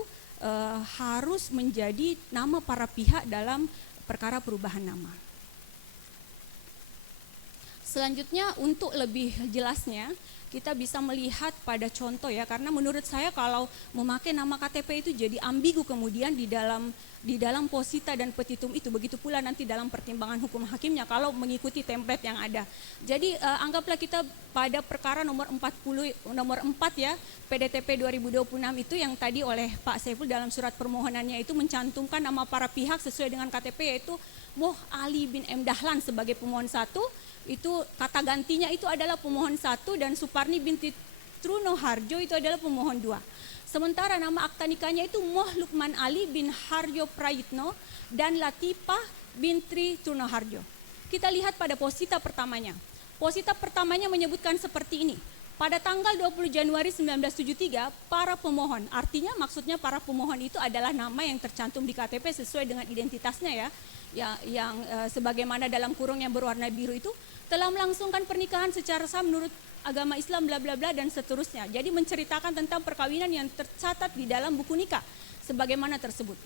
harus menjadi nama para pihak dalam perkara perubahan nama. Selanjutnya untuk lebih jelasnya kita bisa melihat pada contoh ya, karena menurut saya kalau memakai nama KTP itu jadi ambigu kemudian di dalam posita dan petitum itu, begitu pula nanti dalam pertimbangan hukum hakimnya kalau mengikuti template yang ada. Jadi anggaplah kita pada perkara nomor 4 ya PDTP 2026 itu yang tadi oleh Pak Saiful dalam surat permohonannya itu mencantumkan nama para pihak sesuai dengan KTP, yaitu Moh Ali bin M. Dahlan sebagai pemohon 1, itu kata gantinya itu adalah pemohon 1, dan Suparni binti Truno Harjo itu adalah pemohon 2. Sementara nama akta nikahnya itu Moh Lukman Ali bin Harjo Prayitno dan Latifah binti Truno Harjo. Kita lihat pada posita pertamanya. Posita pertamanya menyebutkan seperti ini. Pada tanggal 20 Januari 1973, para pemohon, artinya maksudnya para pemohon itu adalah nama yang tercantum di KTP sesuai dengan identitasnya ya, yang sebagaimana dalam kurung yang berwarna biru itu, telah melangsungkan pernikahan secara sah menurut agama Islam bla bla bla dan seterusnya. Jadi menceritakan tentang perkawinan yang tercatat di dalam buku nikah sebagaimana tersebut.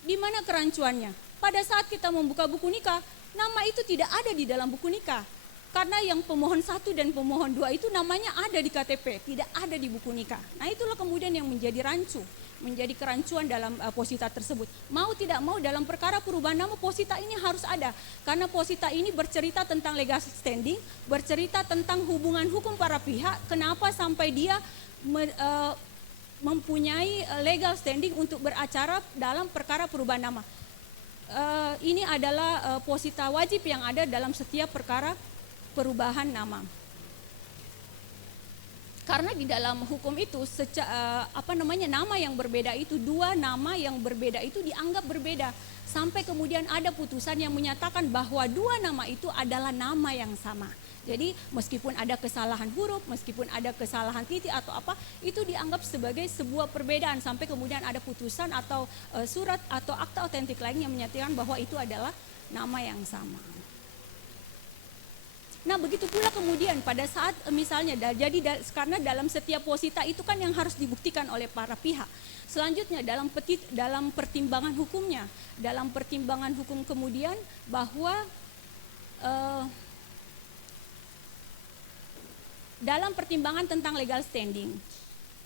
Di mana kerancuannya? Pada saat kita membuka buku nikah, nama itu tidak ada di dalam buku nikah. Karena yang pemohon 1 dan pemohon 2 itu namanya ada di KTP, tidak ada di buku nikah. Nah itulah kemudian yang menjadi rancu, menjadi kerancuan dalam posita tersebut. Mau tidak mau dalam perkara perubahan nama posita ini harus ada. Karena posita ini bercerita tentang legal standing, bercerita tentang hubungan hukum para pihak, kenapa sampai dia mempunyai legal standing untuk beracara dalam perkara perubahan nama. Ini adalah posita wajib yang ada dalam setiap perkara perubahan nama. Karena di dalam hukum itu nama yang berbeda itu, dua nama yang berbeda itu dianggap berbeda sampai kemudian ada putusan yang menyatakan bahwa dua nama itu adalah nama yang sama. Jadi meskipun ada kesalahan huruf, meskipun ada kesalahan titik atau apa, itu dianggap sebagai sebuah perbedaan sampai kemudian ada putusan atau surat atau akta otentik lain yang menyatakan bahwa itu adalah nama yang sama. Nah begitu pula kemudian pada saat misalnya karena dalam setiap posita itu kan yang harus dibuktikan oleh para pihak. Selanjutnya dalam pertimbangan hukumnya, dalam pertimbangan hukum kemudian bahwa dalam pertimbangan tentang legal standing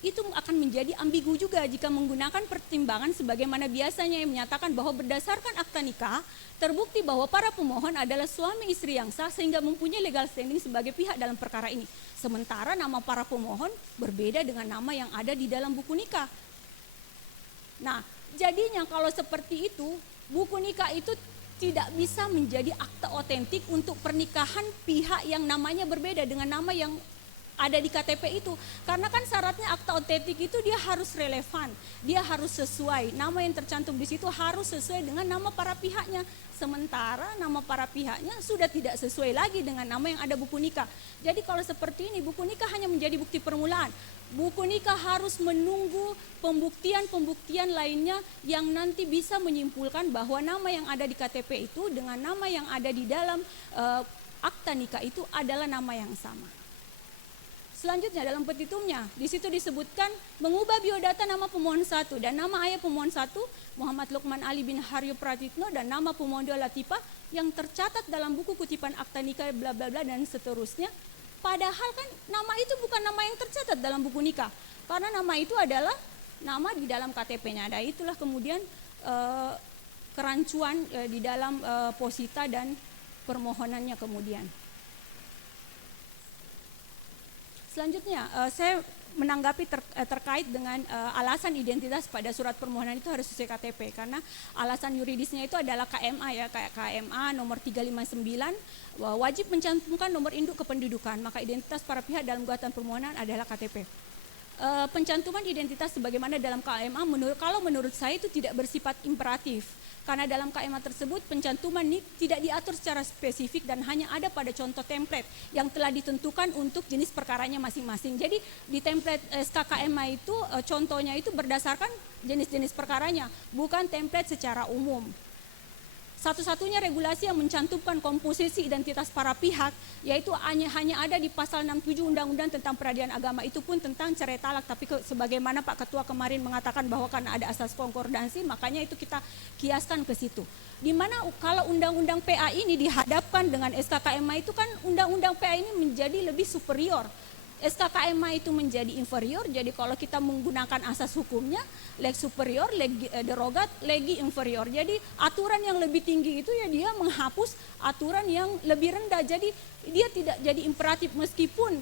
itu akan menjadi ambigu juga jika menggunakan pertimbangan sebagaimana biasanya yang menyatakan bahwa berdasarkan akta nikah terbukti bahwa para pemohon adalah suami istri yang sah sehingga mempunyai legal standing sebagai pihak dalam perkara ini. Sementara nama para pemohon berbeda dengan nama yang ada di dalam buku nikah. Nah, jadinya kalau seperti itu, buku nikah itu tidak bisa menjadi akta otentik untuk pernikahan pihak yang namanya berbeda dengan nama yang ada di KTP itu. Karena kan syaratnya akta otentik itu dia harus relevan, dia harus sesuai. Nama yang tercantum di situ harus sesuai dengan nama para pihaknya. Sementara nama para pihaknya sudah tidak sesuai lagi dengan nama yang ada buku nikah. Jadi kalau seperti ini buku nikah hanya menjadi bukti permulaan. Buku nikah harus menunggu pembuktian-pembuktian lainnya yang nanti bisa menyimpulkan bahwa nama yang ada di KTP itu dengan nama yang ada di dalam akta nikah itu adalah nama yang sama. Selanjutnya dalam petitumnya, di situ disebutkan mengubah biodata nama pemohon 1 dan nama ayah pemohon 1 Muhammad Lukman Ali bin Haryo Pratitno dan nama pemohon 2 Latifah yang tercatat dalam buku kutipan akta nikah bla bla bla dan seterusnya. Padahal kan nama itu bukan nama yang tercatat dalam buku nikah, karena nama itu adalah nama di dalam KTP-nya. Nah itulah kemudian kerancuan di dalam posita dan permohonannya kemudian. Selanjutnya, saya menanggapi terkait dengan alasan identitas pada surat permohonan itu harus sesuai KTP, karena alasan yuridisnya itu adalah KMA ya, kayak KMA nomor 359 wajib mencantumkan nomor induk kependudukan, maka identitas para pihak dalam gugatan permohonan adalah KTP. Pencantuman identitas sebagaimana dalam KMA kalau menurut saya itu tidak bersifat imperatif. Karena dalam KMA tersebut pencantuman ini tidak diatur secara spesifik dan hanya ada pada contoh template yang telah ditentukan untuk jenis perkaranya masing-masing. Jadi di template SK KMA itu contohnya itu berdasarkan jenis-jenis perkaranya, bukan template secara umum. Satu-satunya regulasi yang mencantumkan komposisi identitas para pihak yaitu hanya ada di pasal 67 Undang-Undang tentang Peradilan Agama, itu pun tentang cerai talak, tapi sebagaimana Pak Ketua kemarin mengatakan bahwa karena ada asas konkordansi makanya itu kita kiaskan ke situ. Dimana kalau Undang-Undang PA ini dihadapkan dengan SKKMA itu kan Undang-Undang PA ini menjadi lebih superior. SKKMA itu menjadi inferior, jadi kalau kita menggunakan asas hukumnya, leg superior, leg derogat, legi inferior. Jadi aturan yang lebih tinggi itu ya dia menghapus aturan yang lebih rendah, jadi dia tidak jadi imperatif meskipun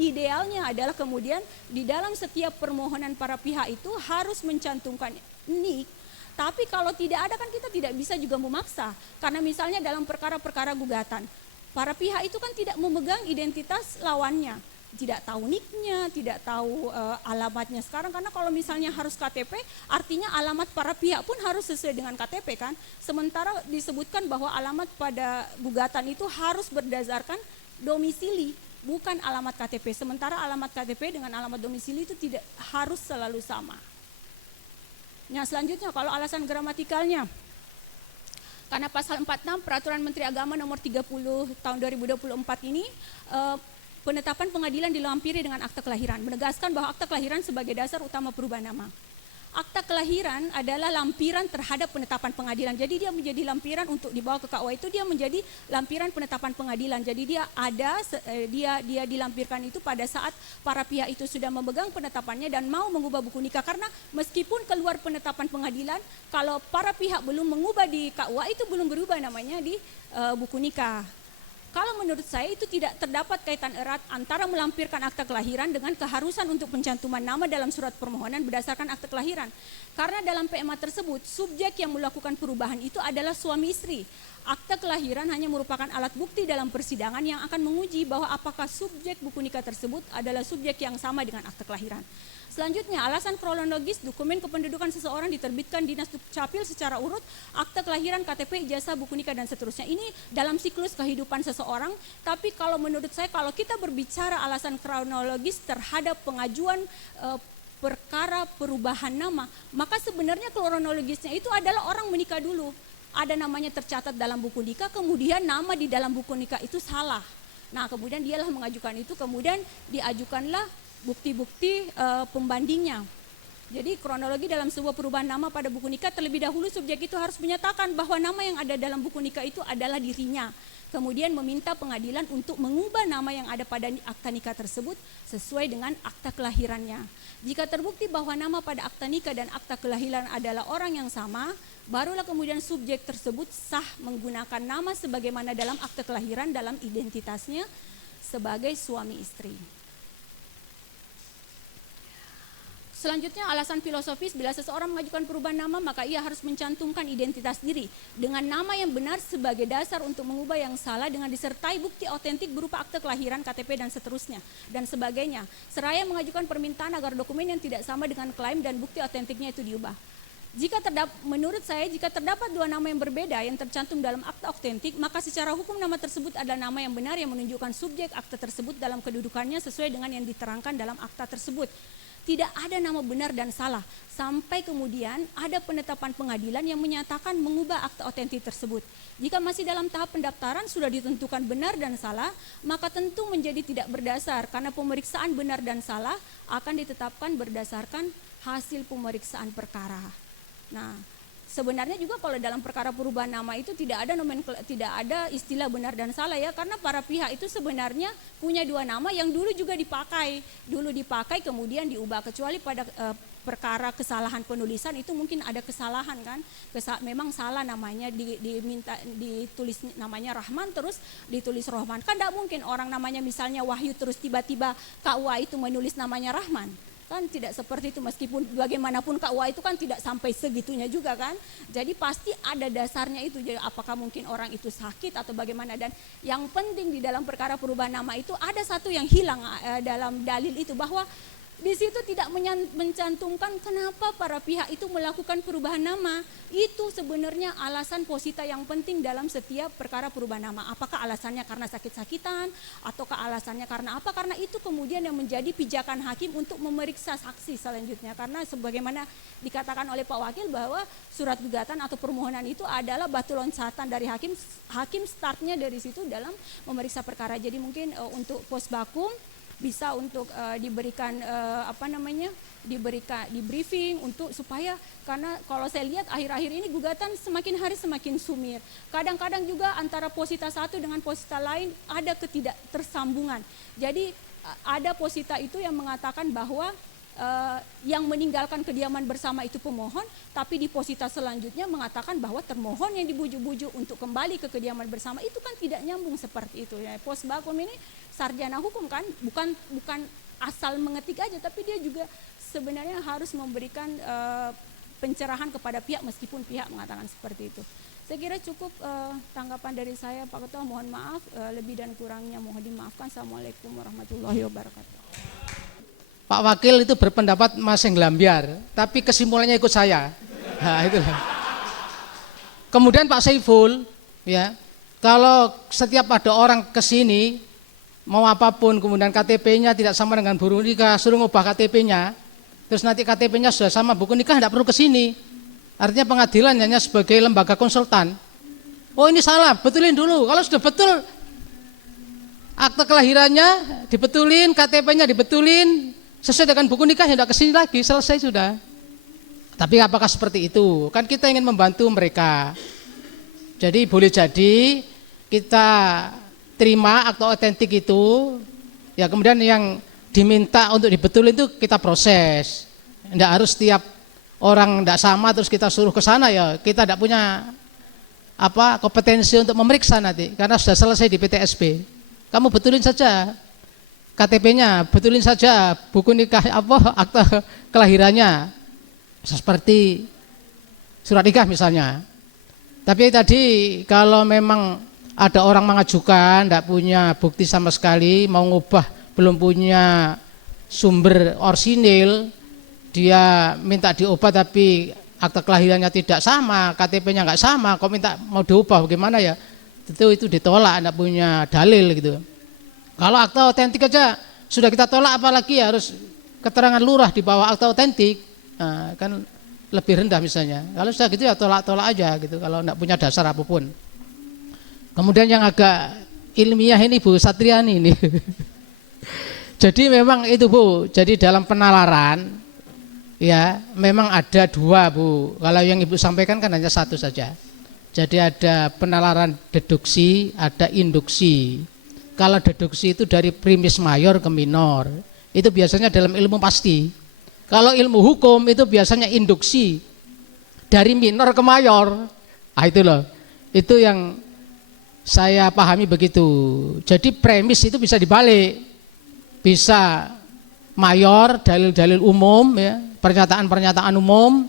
idealnya adalah kemudian di dalam setiap permohonan para pihak itu harus mencantumkan NIK. Tapi kalau tidak ada kan kita tidak bisa juga memaksa, karena misalnya dalam perkara-perkara gugatan, para pihak itu kan tidak memegang identitas lawannya. Tidak tahu NIK-nya, tidak tahu alamatnya sekarang, karena kalau misalnya harus KTP artinya alamat para pihak pun harus sesuai dengan KTP kan. Sementara disebutkan bahwa alamat pada gugatan itu harus berdasarkan domisili, bukan alamat KTP. Sementara alamat KTP dengan alamat domisili itu tidak harus selalu sama. Nah selanjutnya kalau alasan gramatikalnya, karena pasal 46 Peraturan Menteri Agama nomor 30 tahun 2024 ini penetapan pengadilan dilampiri dengan akta kelahiran, menegaskan bahwa akta kelahiran sebagai dasar utama perubahan nama. Akta kelahiran adalah lampiran terhadap penetapan pengadilan. Jadi dia menjadi lampiran untuk dibawa ke KUA, itu dia menjadi lampiran penetapan pengadilan. Jadi dia dilampirkan itu pada saat para pihak itu sudah memegang penetapannya dan mau mengubah buku nikah. Karena meskipun keluar penetapan pengadilan, kalau para pihak belum mengubah di KUA itu belum berubah namanya di buku nikah. Kalau menurut saya itu tidak terdapat kaitan erat antara melampirkan akta kelahiran dengan keharusan untuk pencantuman nama dalam surat permohonan berdasarkan akta kelahiran. Karena dalam PMA tersebut, subjek yang melakukan perubahan itu adalah suami istri. Akta kelahiran hanya merupakan alat bukti dalam persidangan yang akan menguji bahwa apakah subjek buku nikah tersebut adalah subjek yang sama dengan akta kelahiran. Selanjutnya, alasan kronologis dokumen kependudukan seseorang diterbitkan Dinas Dukcapil secara urut, akta kelahiran, KTP, ijazah, buku nikah, dan seterusnya. Ini dalam siklus kehidupan seseorang, tapi kalau menurut saya, kalau kita berbicara alasan kronologis terhadap pengajuan perkara perubahan nama, maka sebenarnya kronologisnya itu adalah orang menikah dulu. Ada namanya tercatat dalam buku nikah, kemudian nama di dalam buku nikah itu salah. Nah, kemudian dialah mengajukan itu, kemudian diajukanlah bukti-bukti pembandingnya. Jadi kronologi dalam sebuah perubahan nama pada buku nikah, terlebih dahulu subjek itu harus menyatakan bahwa nama yang ada dalam buku nikah itu adalah dirinya. Kemudian meminta pengadilan untuk mengubah nama yang ada pada akta nikah tersebut sesuai dengan akta kelahirannya. Jika terbukti bahwa nama pada akta nikah dan akta kelahiran adalah orang yang sama, barulah kemudian subjek tersebut sah menggunakan nama sebagaimana dalam akta kelahiran dalam identitasnya sebagai suami istri. Selanjutnya, alasan filosofis, bila seseorang mengajukan perubahan nama, maka ia harus mencantumkan identitas diri dengan nama yang benar sebagai dasar untuk mengubah yang salah dengan disertai bukti otentik berupa akte kelahiran, KTP, dan seterusnya, dan sebagainya. Seraya mengajukan permintaan agar dokumen yang tidak sama dengan klaim dan bukti otentiknya itu diubah. Menurut saya, jika terdapat dua nama yang berbeda yang tercantum dalam akta otentik, maka secara hukum nama tersebut adalah nama yang benar yang menunjukkan subjek akta tersebut dalam kedudukannya sesuai dengan yang diterangkan dalam akta tersebut. Tidak ada nama benar dan salah, sampai kemudian ada penetapan pengadilan yang menyatakan mengubah akta otentik tersebut. Jika masih dalam tahap pendaftaran sudah ditentukan benar dan salah, maka tentu menjadi tidak berdasar, karena pemeriksaan benar dan salah akan ditetapkan berdasarkan hasil pemeriksaan perkara. Nah, sebenarnya juga kalau dalam perkara perubahan nama itu tidak ada istilah benar dan salah ya, karena para pihak itu sebenarnya punya dua nama yang dulu juga dipakai kemudian diubah, kecuali pada perkara kesalahan penulisan itu mungkin ada kesalahan kan, memang salah namanya, ditulis namanya Rahman terus ditulis Rohman, kan tidak mungkin orang namanya misalnya Wahyu terus tiba-tiba KUA itu menulis namanya Rahman. Kan tidak seperti itu, meskipun bagaimanapun KUA itu kan tidak sampai segitunya juga kan. Jadi pasti ada dasarnya itu, jadi apakah mungkin orang itu sakit atau bagaimana. Dan yang penting di dalam perkara perubahan nama itu ada satu yang hilang dalam dalil itu, bahwa di situ tidak mencantumkan kenapa para pihak itu melakukan perubahan nama. Itu sebenarnya alasan posita yang penting dalam setiap perkara perubahan nama. Apakah alasannya karena sakit-sakitan ataukah alasannya karena apa? Karena itu kemudian yang menjadi pijakan hakim untuk memeriksa saksi selanjutnya. Karena sebagaimana dikatakan oleh Pak Wakil bahwa surat gugatan atau permohonan itu adalah batu loncatan dari hakim. Hakim startnya dari situ dalam memeriksa perkara. Jadi mungkin untuk posbakum bisa untuk diberikan di briefing untuk supaya, karena kalau saya lihat akhir-akhir ini gugatan semakin hari semakin sumir. Kadang-kadang juga antara posita satu dengan posita lain ada ketidaktersambungan. Jadi ada posita itu yang mengatakan bahwa yang meninggalkan kediaman bersama itu pemohon, tapi di posita selanjutnya mengatakan bahwa termohon yang dibujuk-bujuk untuk kembali ke kediaman bersama. Itu kan tidak nyambung seperti itu ya. Posbakum ini sarjana hukum kan, bukan asal mengetik aja, tapi dia juga sebenarnya harus memberikan pencerahan kepada pihak meskipun pihak mengatakan seperti itu. Saya kira cukup tanggapan dari saya, Pak Ketua. Mohon maaf, lebih dan kurangnya mohon dimaafkan. Assalamualaikum warahmatullahi wabarakatuh. Pak Wakil itu berpendapat masih ngelambiar, tapi kesimpulannya ikut saya. Nah, itulah. Kemudian Pak Saiful, ya, kalau setiap ada orang ke sini mau apapun, kemudian KTP-nya tidak sama dengan buku nikah, suruh ngubah KTP-nya, terus nanti KTP-nya sudah sama buku nikah, tidak perlu ke sini. Artinya pengadilan hanya sebagai lembaga konsultan. Oh ini salah, betulin dulu. Kalau sudah betul, akte kelahirannya dibetulin, KTP-nya dibetulin, sesuai dengan buku nikah, ya tidak kesini lagi, selesai sudah. Tapi apakah seperti itu? Kan kita ingin membantu mereka. Jadi boleh jadi kita terima akta otentik itu, ya kemudian yang diminta untuk dibetulin itu kita proses. Tidak harus setiap orang tidak sama terus kita suruh ke sana, ya kita tidak punya kompetensi untuk memeriksa nanti karena sudah selesai di PTSP. Kamu betulin saja KTP-nya, betulin saja buku nikah akta kelahirannya. Seperti surat nikah misalnya. Tapi tadi kalau memang ada orang mengajukan tidak punya bukti sama sekali, mau ngubah belum punya sumber orsinil, dia minta diubah tapi akta kelahirannya tidak sama, KTP-nya nggak sama, kok minta mau diubah bagaimana ya? Itu ditolak, tidak punya dalil gitu. Kalau akta otentik aja sudah kita tolak, apalagi harus keterangan lurah di bawah akta otentik, nah, kan lebih rendah misalnya. Kalau sudah gitu ya tolak-tolak aja gitu, kalau tidak punya dasar apapun. Kemudian yang agak ilmiah ini Bu Satriani ini. Jadi memang itu Bu, jadi dalam penalaran ya memang ada dua Bu. Kalau yang Ibu sampaikan kan hanya satu saja. Jadi ada penalaran deduksi, ada induksi. Kalau deduksi itu dari primis mayor ke minor, itu biasanya dalam ilmu pasti. Kalau ilmu hukum itu biasanya induksi dari minor ke mayor. Ah itu loh, itu yang saya pahami begitu. Jadi premis itu bisa dibalik, bisa mayor, dalil-dalil umum, ya, pernyataan-pernyataan umum,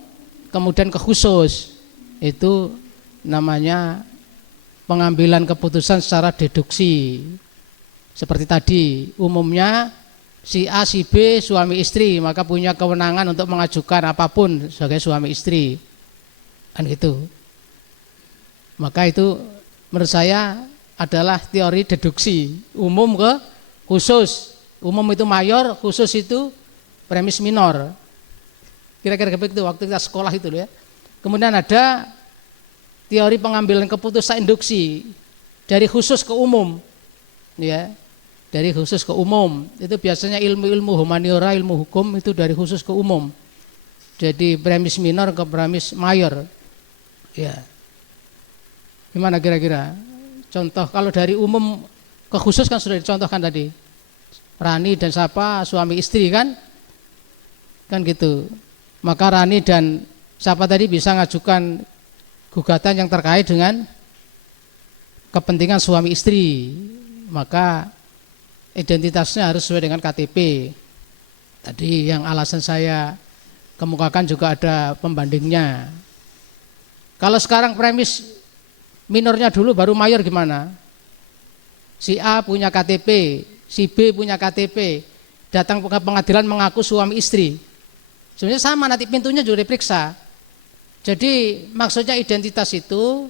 kemudian ke khusus. Itu namanya pengambilan keputusan secara deduksi. Seperti tadi, umumnya si A, si B suami istri, maka punya kewenangan untuk mengajukan apapun sebagai suami istri. Kan gitu. Maka itu menurut saya adalah teori deduksi, umum ke khusus. Umum itu mayor, khusus itu premis minor. Kira-kira begitu waktu kita sekolah itu ya. Kemudian ada teori pengambilan keputusan induksi dari khusus ke umum. Ya. Dari khusus ke umum. Itu biasanya ilmu-ilmu humaniora, ilmu hukum itu dari khusus ke umum. Jadi premis minor ke premis mayor. Ya. Gimana kira-kira? Contoh kalau dari umum ke khusus kan sudah dicontohkan tadi. Rani dan siapa suami istri kan gitu. Maka Rani dan siapa tadi bisa ngajukan gugatan yang terkait dengan kepentingan suami istri, maka identitasnya harus sesuai dengan KTP. Tadi yang alasan saya kemukakan juga ada pembandingnya. Kalau sekarang premis minornya dulu baru mayor gimana? Si A punya KTP, si B punya KTP, datang ke pengadilan mengaku suami istri. Sebenarnya sama, nanti pintunya juga diperiksa. Jadi maksudnya identitas itu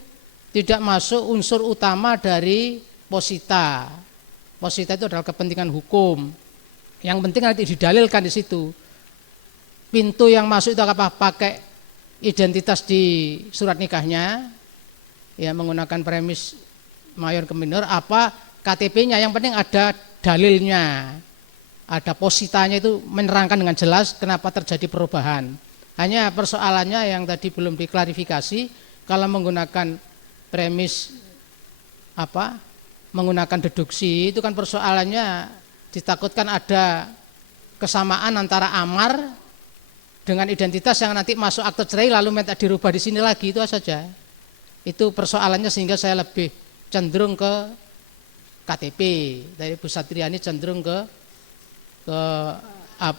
tidak masuk unsur utama dari posita. Posita itu adalah kepentingan hukum. Yang penting nanti didalilkan di situ. Pintu yang masuk itu apa? Pakai identitas di surat nikahnya, ya menggunakan premis mayor ke minor, apa KTP-nya. Yang penting ada dalilnya, ada positanya, itu menerangkan dengan jelas kenapa terjadi perubahan. Hanya persoalannya yang tadi belum diklarifikasi, kalau menggunakan premis menggunakan deduksi itu kan persoalannya ditakutkan ada kesamaan antara amar dengan identitas yang nanti masuk akte cerai lalu minta dirubah di sini lagi, itu saja. Itu persoalannya, sehingga saya lebih cenderung ke KTP. Dari Bu Satriani cenderung ke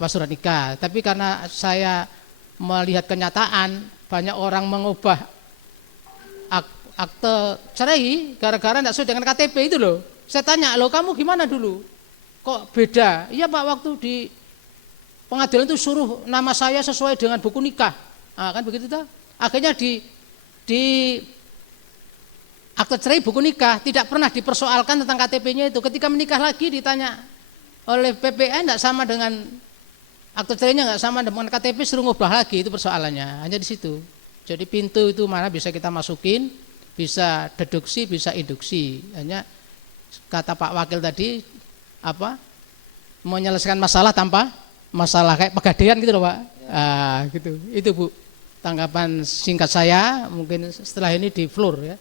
surat nikah. Tapi karena saya melihat kenyataan banyak orang mengubah akte cerai gara-gara tidak sesuai dengan KTP itu loh. Saya tanya, loh kamu gimana dulu? Kok beda? Iya Pak, waktu di pengadilan itu suruh nama saya sesuai dengan buku nikah. Nah, kan begitu tuh. Akhirnya di akte cerai buku nikah tidak pernah dipersoalkan tentang KTP-nya itu. Ketika menikah lagi ditanya oleh PPN tidak sama dengan akte cerainya, nggak sama dengan KTP, suruh ngubah lagi. Itu persoalannya, hanya di situ. Jadi pintu itu mana bisa kita masukin, bisa deduksi, bisa induksi. Hanya kata Pak Wakil tadi menyelesaikan masalah tanpa masalah, kayak pegadaian gitu loh Pak. Gitu. Itu Bu. tanggapan singkat saya. Mungkin setelah ini di floor ya.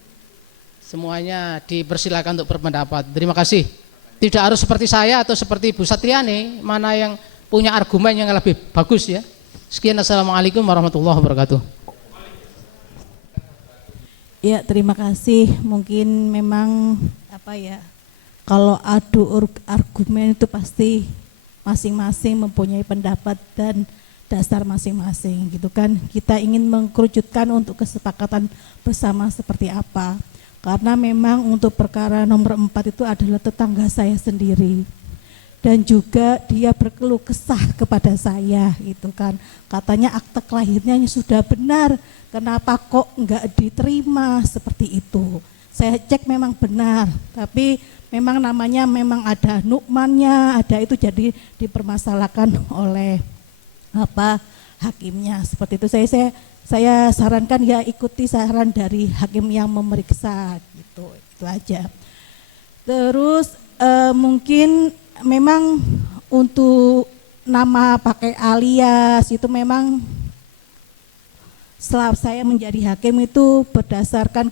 Semuanya dipersilakan untuk berpendapat. Terima kasih. Tidak harus seperti saya atau seperti Bu Satriani, mana yang punya argumen yang lebih bagus ya. Sekian, assalamualaikum warahmatullahi wabarakatuh. Ya, terima kasih. Mungkin memang kalau adu argumen itu pasti masing-masing mempunyai pendapat dan dasar masing-masing gitu kan. Kita ingin mengkerucutkan untuk kesepakatan bersama seperti apa. Karena memang untuk perkara nomor 4 itu adalah tetangga saya sendiri. Dan juga dia berkeluh kesah kepada saya gitu kan. Katanya akte kelahirannya sudah benar, kenapa kok enggak diterima seperti itu. Saya cek memang benar, tapi memang namanya memang ada nukmannya, ada itu, jadi dipermasalahkan oleh hakimnya seperti itu. Saya sarankan ya ikuti saran dari hakim yang memeriksa gitu, itu aja. Terus mungkin memang untuk nama pakai alias itu memang setelah saya menjadi hakim itu berdasarkan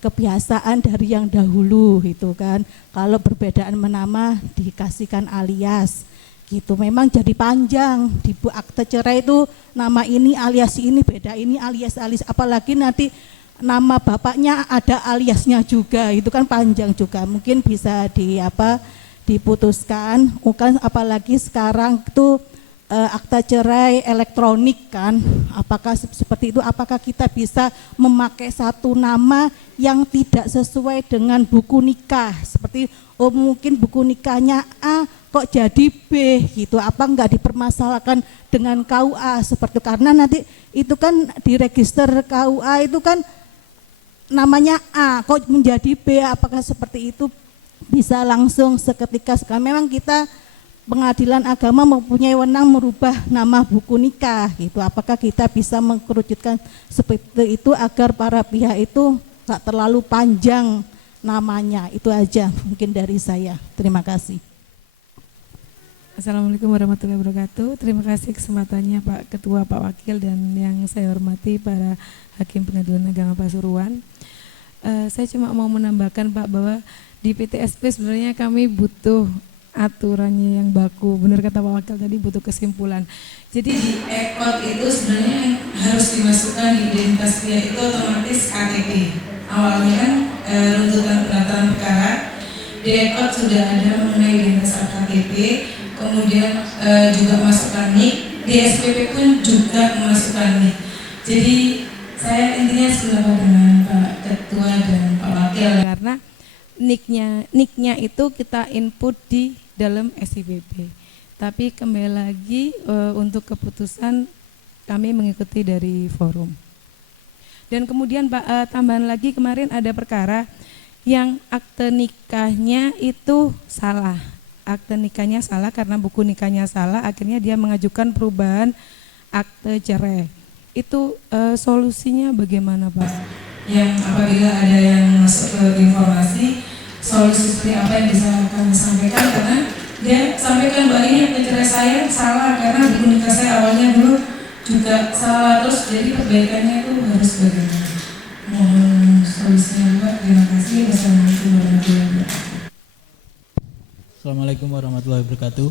kebiasaan dari yang dahulu gitu kan. Kalau perbedaan menama dikasihkan alias gitu, memang jadi panjang di akte cerai itu nama ini alias ini beda, ini alias apalagi nanti nama bapaknya ada aliasnya juga, itu kan panjang juga. Mungkin bisa diputuskan, bukan apalagi sekarang itu akta cerai elektronik kan, apakah seperti itu, apakah kita bisa memakai satu nama yang tidak sesuai dengan buku nikah, seperti mungkin buku nikahnya A kok jadi B gitu, apa enggak dipermasalahkan dengan KUA seperti itu, karena nanti itu kan di register KUA itu kan namanya A kok menjadi B, apakah seperti itu bisa langsung seketika. Sekarang memang kita pengadilan agama mempunyai wewenang merubah nama buku nikah gitu, apakah kita bisa mengkerucutkan seperti itu agar para pihak itu enggak terlalu panjang namanya. Itu aja mungkin dari saya, terima kasih. Assalamualaikum warahmatullahi wabarakatuh. Terima kasih kesempatannya Pak Ketua, Pak Wakil, dan yang saya hormati para Hakim Pengadilan Agama Pasuruan. Saya cuma mau menambahkan Pak bahwa di PTSP sebenarnya kami butuh aturannya yang baku. Benar kata Pak Wakil tadi, butuh kesimpulan. Jadi di ekot itu sebenarnya harus dimasukkan identitas dia itu otomatis KTP. Awalnya kan runtutan pendaftaran perkara di ekot sudah ada mengenai identitas KTP. Kemudian juga masukkan NIK, di SPP pun juga memasukkan NIK. Jadi saya intinya sependapat dengan Pak Ketua dan Pak Wakil, karena NIK-nya itu kita input di dalam SIPP. Tapi kembali lagi untuk keputusan kami mengikuti dari forum. Dan kemudian Pak, tambahan lagi, kemarin ada perkara yang akte nikahnya itu salah. Akte nikahnya salah karena buku nikahnya salah, akhirnya dia mengajukan perubahan akte cerai. Itu solusinya bagaimana Pak? Yang apabila ada yang masuk ke informasi, solusi seperti apa yang bisa kami sampaikan, karena dia sampaikan bahwa ini akte cerai saya salah karena buku nikah saya awalnya dulu juga salah, terus jadi perbaikannya itu harus bagaimana? Mohon solusinya Pak. Terima kasih. Wassalamualaikum warahmatullahi wabarakatuh. Assalamualaikum warahmatullahi wabarakatuh.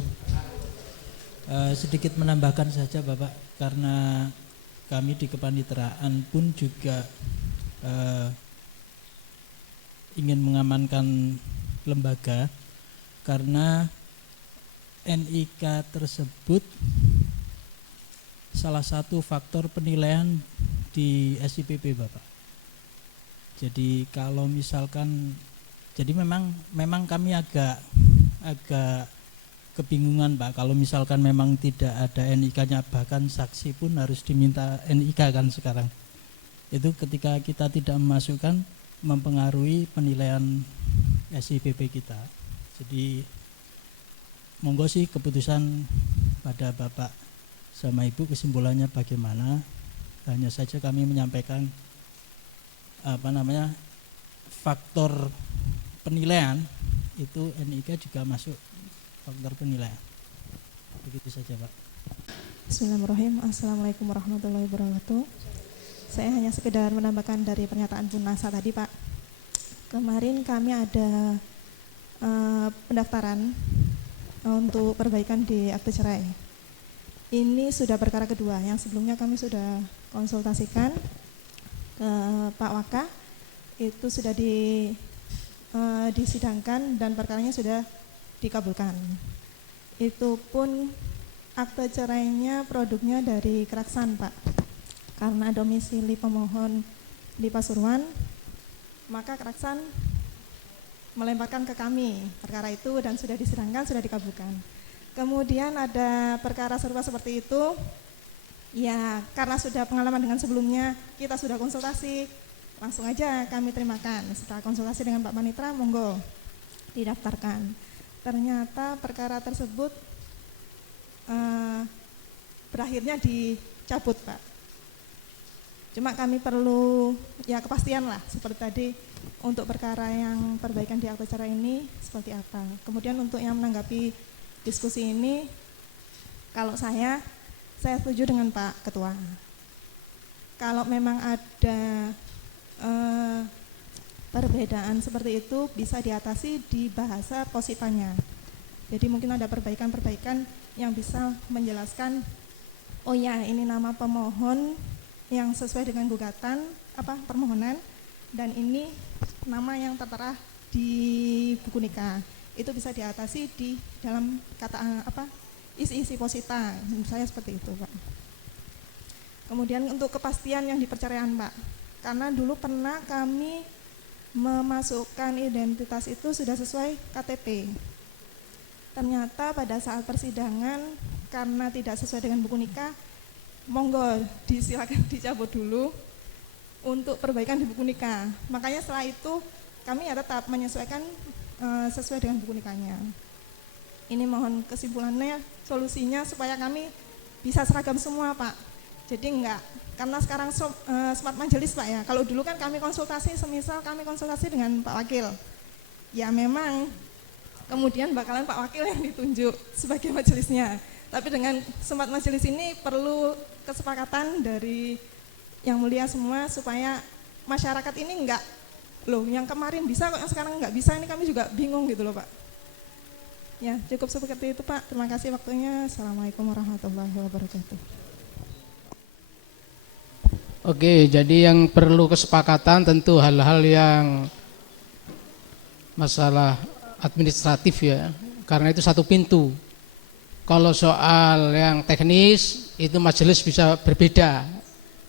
Sedikit menambahkan saja Bapak, karena kami di kepaniteraan pun juga ingin mengamankan lembaga, karena NIK tersebut salah satu faktor penilaian di SIPP Bapak. Jadi kalau misalkan, jadi memang kami agak kebingungan Pak, kalau misalkan memang tidak ada NIK-nya, bahkan saksi pun harus diminta NIK kan sekarang. Itu ketika kita tidak memasukkan, mempengaruhi penilaian SIPP kita. Jadi monggo sih keputusan pada Bapak sama Ibu, kesimpulannya bagaimana. Hanya saja kami menyampaikan faktor penilaian itu NIK juga masuk faktor penilaian. Begitu saja Pak. Bismillahirrahmanirrahim. Assalamualaikum warahmatullahi wabarakatuh. Saya hanya sekedar menambahkan dari pernyataan Bu Nasa tadi, Pak. Kemarin kami ada pendaftaran untuk perbaikan di akte cerai. Ini sudah perkara kedua. Yang sebelumnya kami sudah konsultasikan ke Pak Waka, itu sudah disidangkan dan perkaranya sudah dikabulkan. Itu pun akte cerainya produknya dari Keraksan, Pak. Karena domisili pemohon di Pasuruan, maka Keraksan melemparkan ke kami perkara itu dan sudah disidangkan, sudah dikabulkan. Kemudian ada perkara serupa seperti itu, ya karena sudah pengalaman dengan sebelumnya, kita sudah konsultasi, langsung aja kami terimakan. Setelah konsultasi dengan Pak Panitra, monggo didaftarkan. Ternyata perkara tersebut berakhirnya dicabut, Pak. Cuma kami perlu ya kepastian lah seperti tadi untuk perkara yang perbaikan di akte cerai ini seperti apa. Kemudian untuk yang menanggapi diskusi ini, kalau saya setuju dengan Pak Ketua. Kalau memang ada perbedaan seperti itu bisa diatasi di bahasa posipannya. Jadi mungkin ada perbaikan-perbaikan yang bisa menjelaskan, oh ya ini nama pemohon yang sesuai dengan gugatan permohonan, dan ini nama yang tertera di buku nikah. Itu bisa diatasi di dalam kata isi-isi posita, menurut saya seperti itu, Pak. Kemudian untuk kepastian yang di perceraian, Pak, karena dulu pernah kami memasukkan identitas itu sudah sesuai KTP. Ternyata pada saat persidangan karena tidak sesuai dengan buku nikah, monggo disilakan dicabut dulu untuk perbaikan di buku nikah. Makanya setelah itu kami ya tetap menyesuaikan sesuai dengan buku nikahnya. Ini mohon kesimpulannya, solusinya supaya kami bisa seragam semua, Pak. Jadi enggak, karena sekarang smart majelis, Pak, ya. Kalau dulu kan kami konsultasi, semisal kami konsultasi dengan Pak Wakil, ya memang kemudian bakalan Pak Wakil yang ditunjuk sebagai majelisnya. Tapi dengan smart majelis ini perlu kesepakatan dari yang mulia semua supaya masyarakat ini enggak, loh yang kemarin bisa kok yang sekarang enggak bisa, ini kami juga bingung gitu loh, Pak. Ya cukup seperti itu, Pak. Terima kasih waktunya. Assalamualaikum warahmatullahi wabarakatuh. Oke, jadi yang perlu kesepakatan tentu hal-hal yang masalah administratif ya, karena itu satu pintu. Kalau soal yang teknis itu majelis bisa berbeda,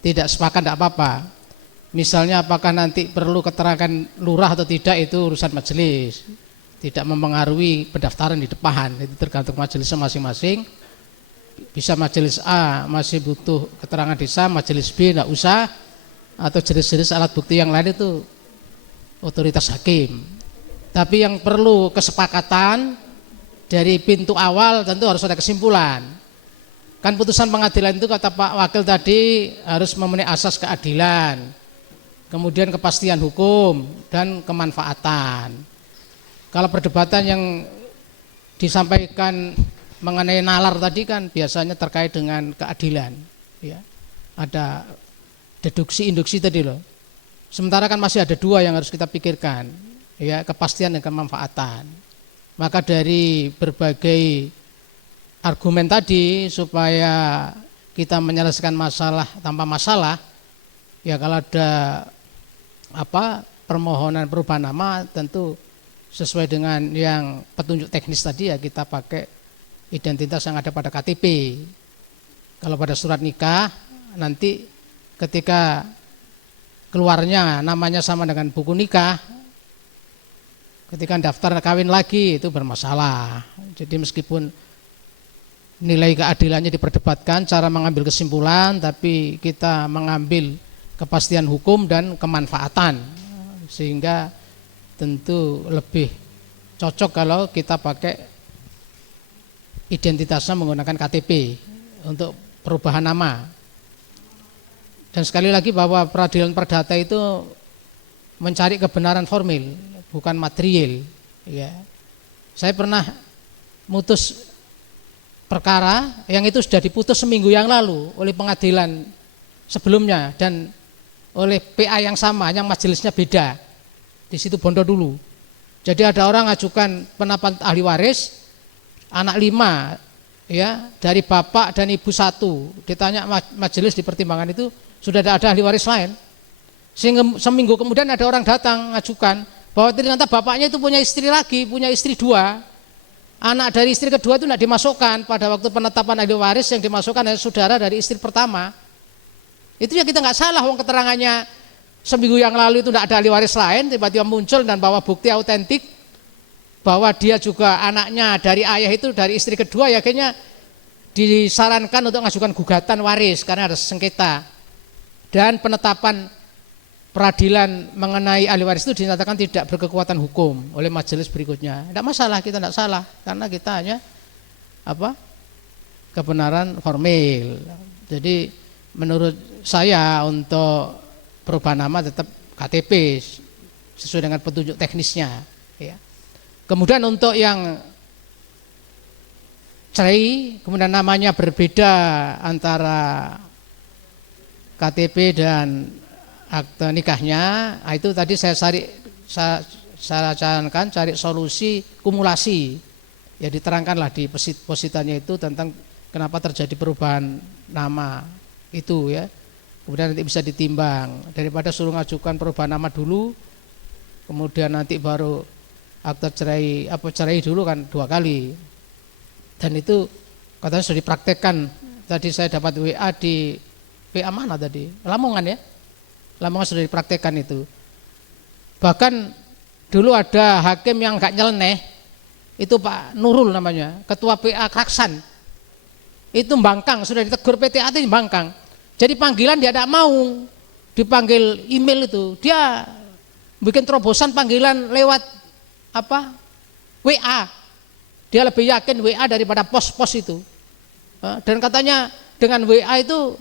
tidak sepakat tidak apa-apa. Misalnya apakah nanti perlu keterangan lurah atau tidak itu urusan majelis, tidak mempengaruhi pendaftaran di depan, itu tergantung majelisnya masing-masing. Bisa majelis A masih butuh keterangan desa, majelis B tidak usah, atau jenis-jenis alat bukti yang lain itu otoritas hakim. Tapi yang perlu kesepakatan dari pintu awal tentu harus ada kesimpulan. Kan putusan pengadilan itu kata Pak Wakil tadi harus memenuhi asas keadilan, kemudian kepastian hukum dan kemanfaatan. Kalau perdebatan yang disampaikan mengenai nalar tadi kan biasanya terkait dengan keadilan, ya. Ada deduksi induksi tadi loh. Sementara kan masih ada dua yang harus kita pikirkan, ya, kepastian dan kemanfaatan. Maka dari berbagai argumen tadi supaya kita menyelesaikan masalah tanpa masalah, ya kalau ada permohonan perubahan nama tentu sesuai dengan yang petunjuk teknis tadi, ya kita pakai identitas yang ada pada KTP. Kalau pada surat nikah nanti ketika keluarnya namanya sama dengan buku nikah, ketika daftar kawin lagi itu bermasalah. Jadi meskipun nilai keadilannya diperdebatkan, cara mengambil kesimpulan, tapi kita mengambil kepastian hukum dan kemanfaatan, sehingga tentu lebih cocok kalau kita pakai identitasnya menggunakan KTP untuk perubahan nama. Dan sekali lagi bahwa peradilan perdata itu mencari kebenaran formil, bukan material. Ya, saya pernah mutus perkara yang itu sudah diputus seminggu yang lalu oleh pengadilan sebelumnya dan oleh PA yang sama, yang majelisnya beda di situ Bondo dulu. Jadi ada orang ngajukan penetapan ahli waris anak 5 ya, dari bapak dan ibu 1. Ditanya majelis di pertimbangan itu sudah ada ahli waris lain. Sehingga seminggu kemudian ada orang datang ngajukan bahwa ternyata bapaknya itu punya istri lagi, punya istri 2. Anak dari istri kedua itu tidak dimasukkan pada waktu penetapan ahli waris, yang dimasukkan adalah saudara dari istri pertama. Itu ya kita nggak salah, wong keterangannya seminggu yang lalu itu tidak ada ahli waris lain, tiba-tiba muncul dan bawa bukti autentik bahwa dia juga anaknya dari ayah itu dari istri kedua, ya kayaknya disarankan untuk mengajukan gugatan waris karena ada sengketa. Dan penetapan peradilan mengenai ahli waris itu dinyatakan tidak berkekuatan hukum oleh majelis berikutnya. Tidak masalah, kita tidak salah karena kita hanya kebenaran formil. Jadi menurut saya untuk perubahan nama tetap KTP sesuai dengan petunjuk teknisnya. Ya. Kemudian untuk yang cerai, kemudian namanya berbeda antara KTP dan akte nikahnya, itu tadi saya sarankan cari solusi kumulasi. Ya diterangkanlah di positannya itu tentang kenapa terjadi perubahan nama itu ya. Kemudian nanti bisa ditimbang daripada suruh ngajukan perubahan nama dulu, kemudian nanti baru akte cerai dulu kan 2 kali. Dan itu katanya sudah dipraktekkan. Tadi saya dapat WA di PA mana tadi? Lamongan ya. Lamongan sudah dipraktekkan itu. Bahkan dulu ada hakim yang gak nyeleneh, itu Pak Nurul namanya, ketua PA Kraksan. Itu Bangkang, sudah ditegur PTAT Bangkang. Jadi panggilan dia tidak mau, dipanggil email itu. Dia bikin terobosan panggilan lewat WA. Dia lebih yakin WA daripada pos-pos itu. Dan katanya dengan WA itu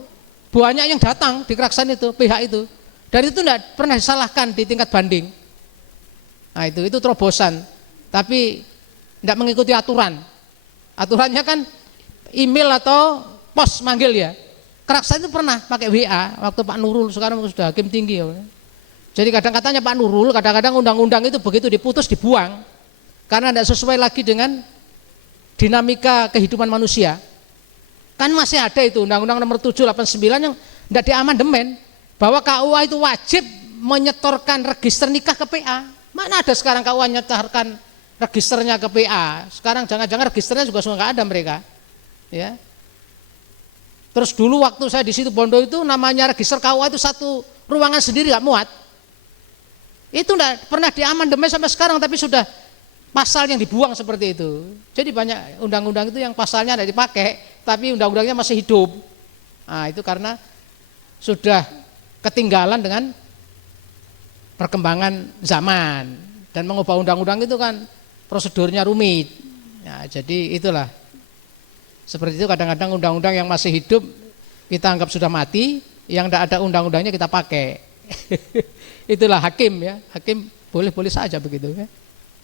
banyak yang datang di Kraksan itu, pihak itu. Dan itu tidak pernah disalahkan di tingkat banding. Nah itu terobosan, tapi tidak mengikuti aturan. Aturannya kan email atau pos manggil ya. Kraksan itu pernah pakai WA waktu Pak Nurul, sekarang sudah hakim tinggi ya. Jadi kadang-katanya Pak Nurul, kadang-kadang undang-undang itu begitu diputus dibuang karena tidak sesuai lagi dengan dinamika kehidupan manusia. Kan masih ada itu Undang-Undang nomor 789 yang tidak diamandemen, bahwa KUA itu wajib menyetorkan register nikah ke PA. Mana ada sekarang KUA menyetorkan registernya ke PA? Sekarang jangan-jangan registernya juga sudah nggak ada mereka. Ya. Terus dulu waktu saya di situ Bondo itu namanya register KUA itu 1 ruangan sendiri nggak muat. Itu enggak pernah diamandemen sampai sekarang, tapi sudah pasal yang dibuang seperti itu. Jadi banyak undang-undang itu yang pasalnya tidak dipakai, tapi undang-undangnya masih hidup. Nah itu karena sudah ketinggalan dengan perkembangan zaman, dan mengubah undang-undang itu kan prosedurnya rumit. Ya, jadi itulah seperti itu. Kadang-kadang undang-undang yang masih hidup kita anggap sudah mati, yang tidak ada undang-undangnya kita pakai. Itulah hakim ya, hakim boleh-boleh saja begitu ya.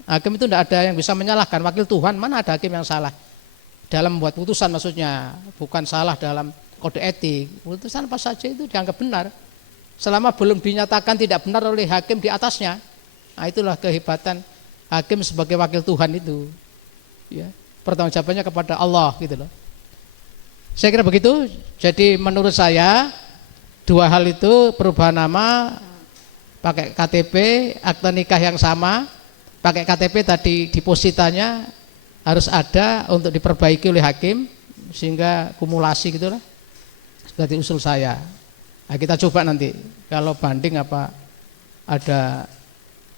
Hakim itu tidak ada yang bisa menyalahkan, wakil Tuhan, mana ada hakim yang salah dalam membuat putusan, maksudnya bukan salah dalam kode etik. Putusan apa saja itu dianggap benar selama belum dinyatakan tidak benar oleh hakim di atasnya. Nah itulah kehebatan hakim sebagai wakil Tuhan itu ya, pertanggungjawabannya kepada Allah gitu loh. Saya kira begitu. Jadi menurut saya 2 hal itu, perubahan nama pakai KTP, akte nikah yang sama, pakai KTP tadi depositanya harus ada untuk diperbaiki oleh hakim sehingga kumulasi gitulah. Seperti usul saya. Nah, kita coba nanti kalau banding apa ada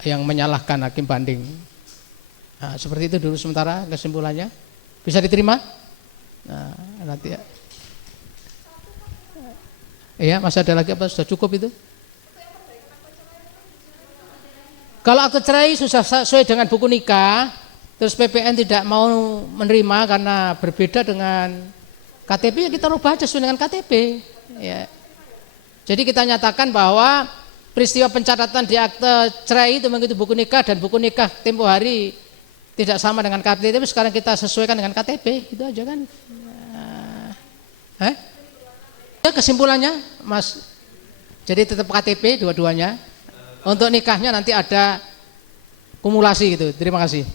yang menyalahkan hakim banding. Nah, seperti itu dulu sementara kesimpulannya. Bisa diterima? Nah, nanti ya. Iya, masih ada lagi apa sudah cukup itu? Kalau akte cerai sudah sesuai dengan buku nikah, terus PPN tidak mau menerima karena berbeda dengan KTP, ya kita rubah aja sesuai dengan KTP. Ya. Jadi kita nyatakan bahwa peristiwa pencatatan di akte cerai itu mengikuti buku nikah, dan buku nikah tempo hari tidak sama dengan KTP, tapi sekarang kita sesuaikan dengan KTP, gitu aja kan. Ya, kesimpulannya, Mas, jadi tetap KTP dua-duanya. Untuk nikahnya nanti ada kumulasi gitu. Terima kasih.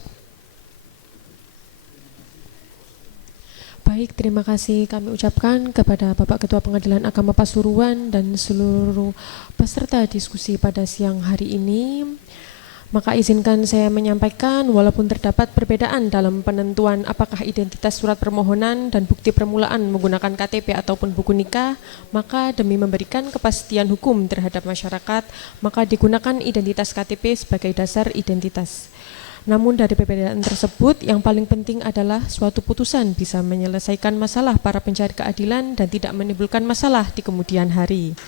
Baik, terima kasih kami ucapkan kepada Bapak Ketua Pengadilan Agama Pasuruan dan seluruh peserta diskusi pada siang hari ini. Maka izinkan saya menyampaikan, walaupun terdapat perbedaan dalam penentuan apakah identitas surat permohonan dan bukti permulaan menggunakan KTP ataupun buku nikah, maka demi memberikan kepastian hukum terhadap masyarakat, maka digunakan identitas KTP sebagai dasar identitas. Namun dari perbedaan tersebut, yang paling penting adalah suatu putusan bisa menyelesaikan masalah para pencari keadilan dan tidak menimbulkan masalah di kemudian hari.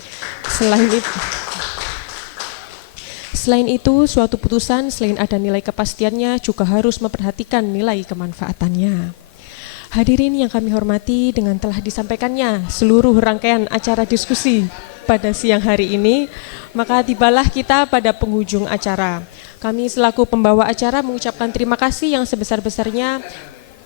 Selain itu, suatu putusan selain ada nilai kepastiannya juga harus memperhatikan nilai kemanfaatannya. Hadirin yang kami hormati, dengan telah disampaikannya seluruh rangkaian acara diskusi pada siang hari ini, maka tibalah kita pada penghujung acara. Kami selaku pembawa acara mengucapkan terima kasih yang sebesar-besarnya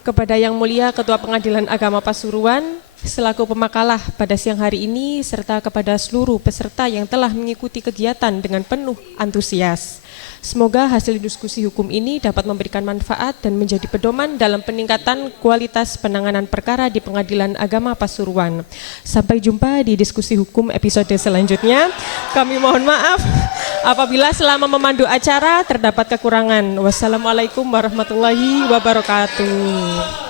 kepada Yang Mulia Ketua Pengadilan Agama Pasuruan selaku pemakalah pada siang hari ini, serta kepada seluruh peserta yang telah mengikuti kegiatan dengan penuh antusias. Semoga hasil diskusi hukum ini dapat memberikan manfaat dan menjadi pedoman dalam peningkatan kualitas penanganan perkara di Pengadilan Agama Pasuruan. Sampai jumpa di diskusi hukum episode selanjutnya. Kami mohon maaf apabila selama memandu acara terdapat kekurangan. Wassalamualaikum warahmatullahi wabarakatuh.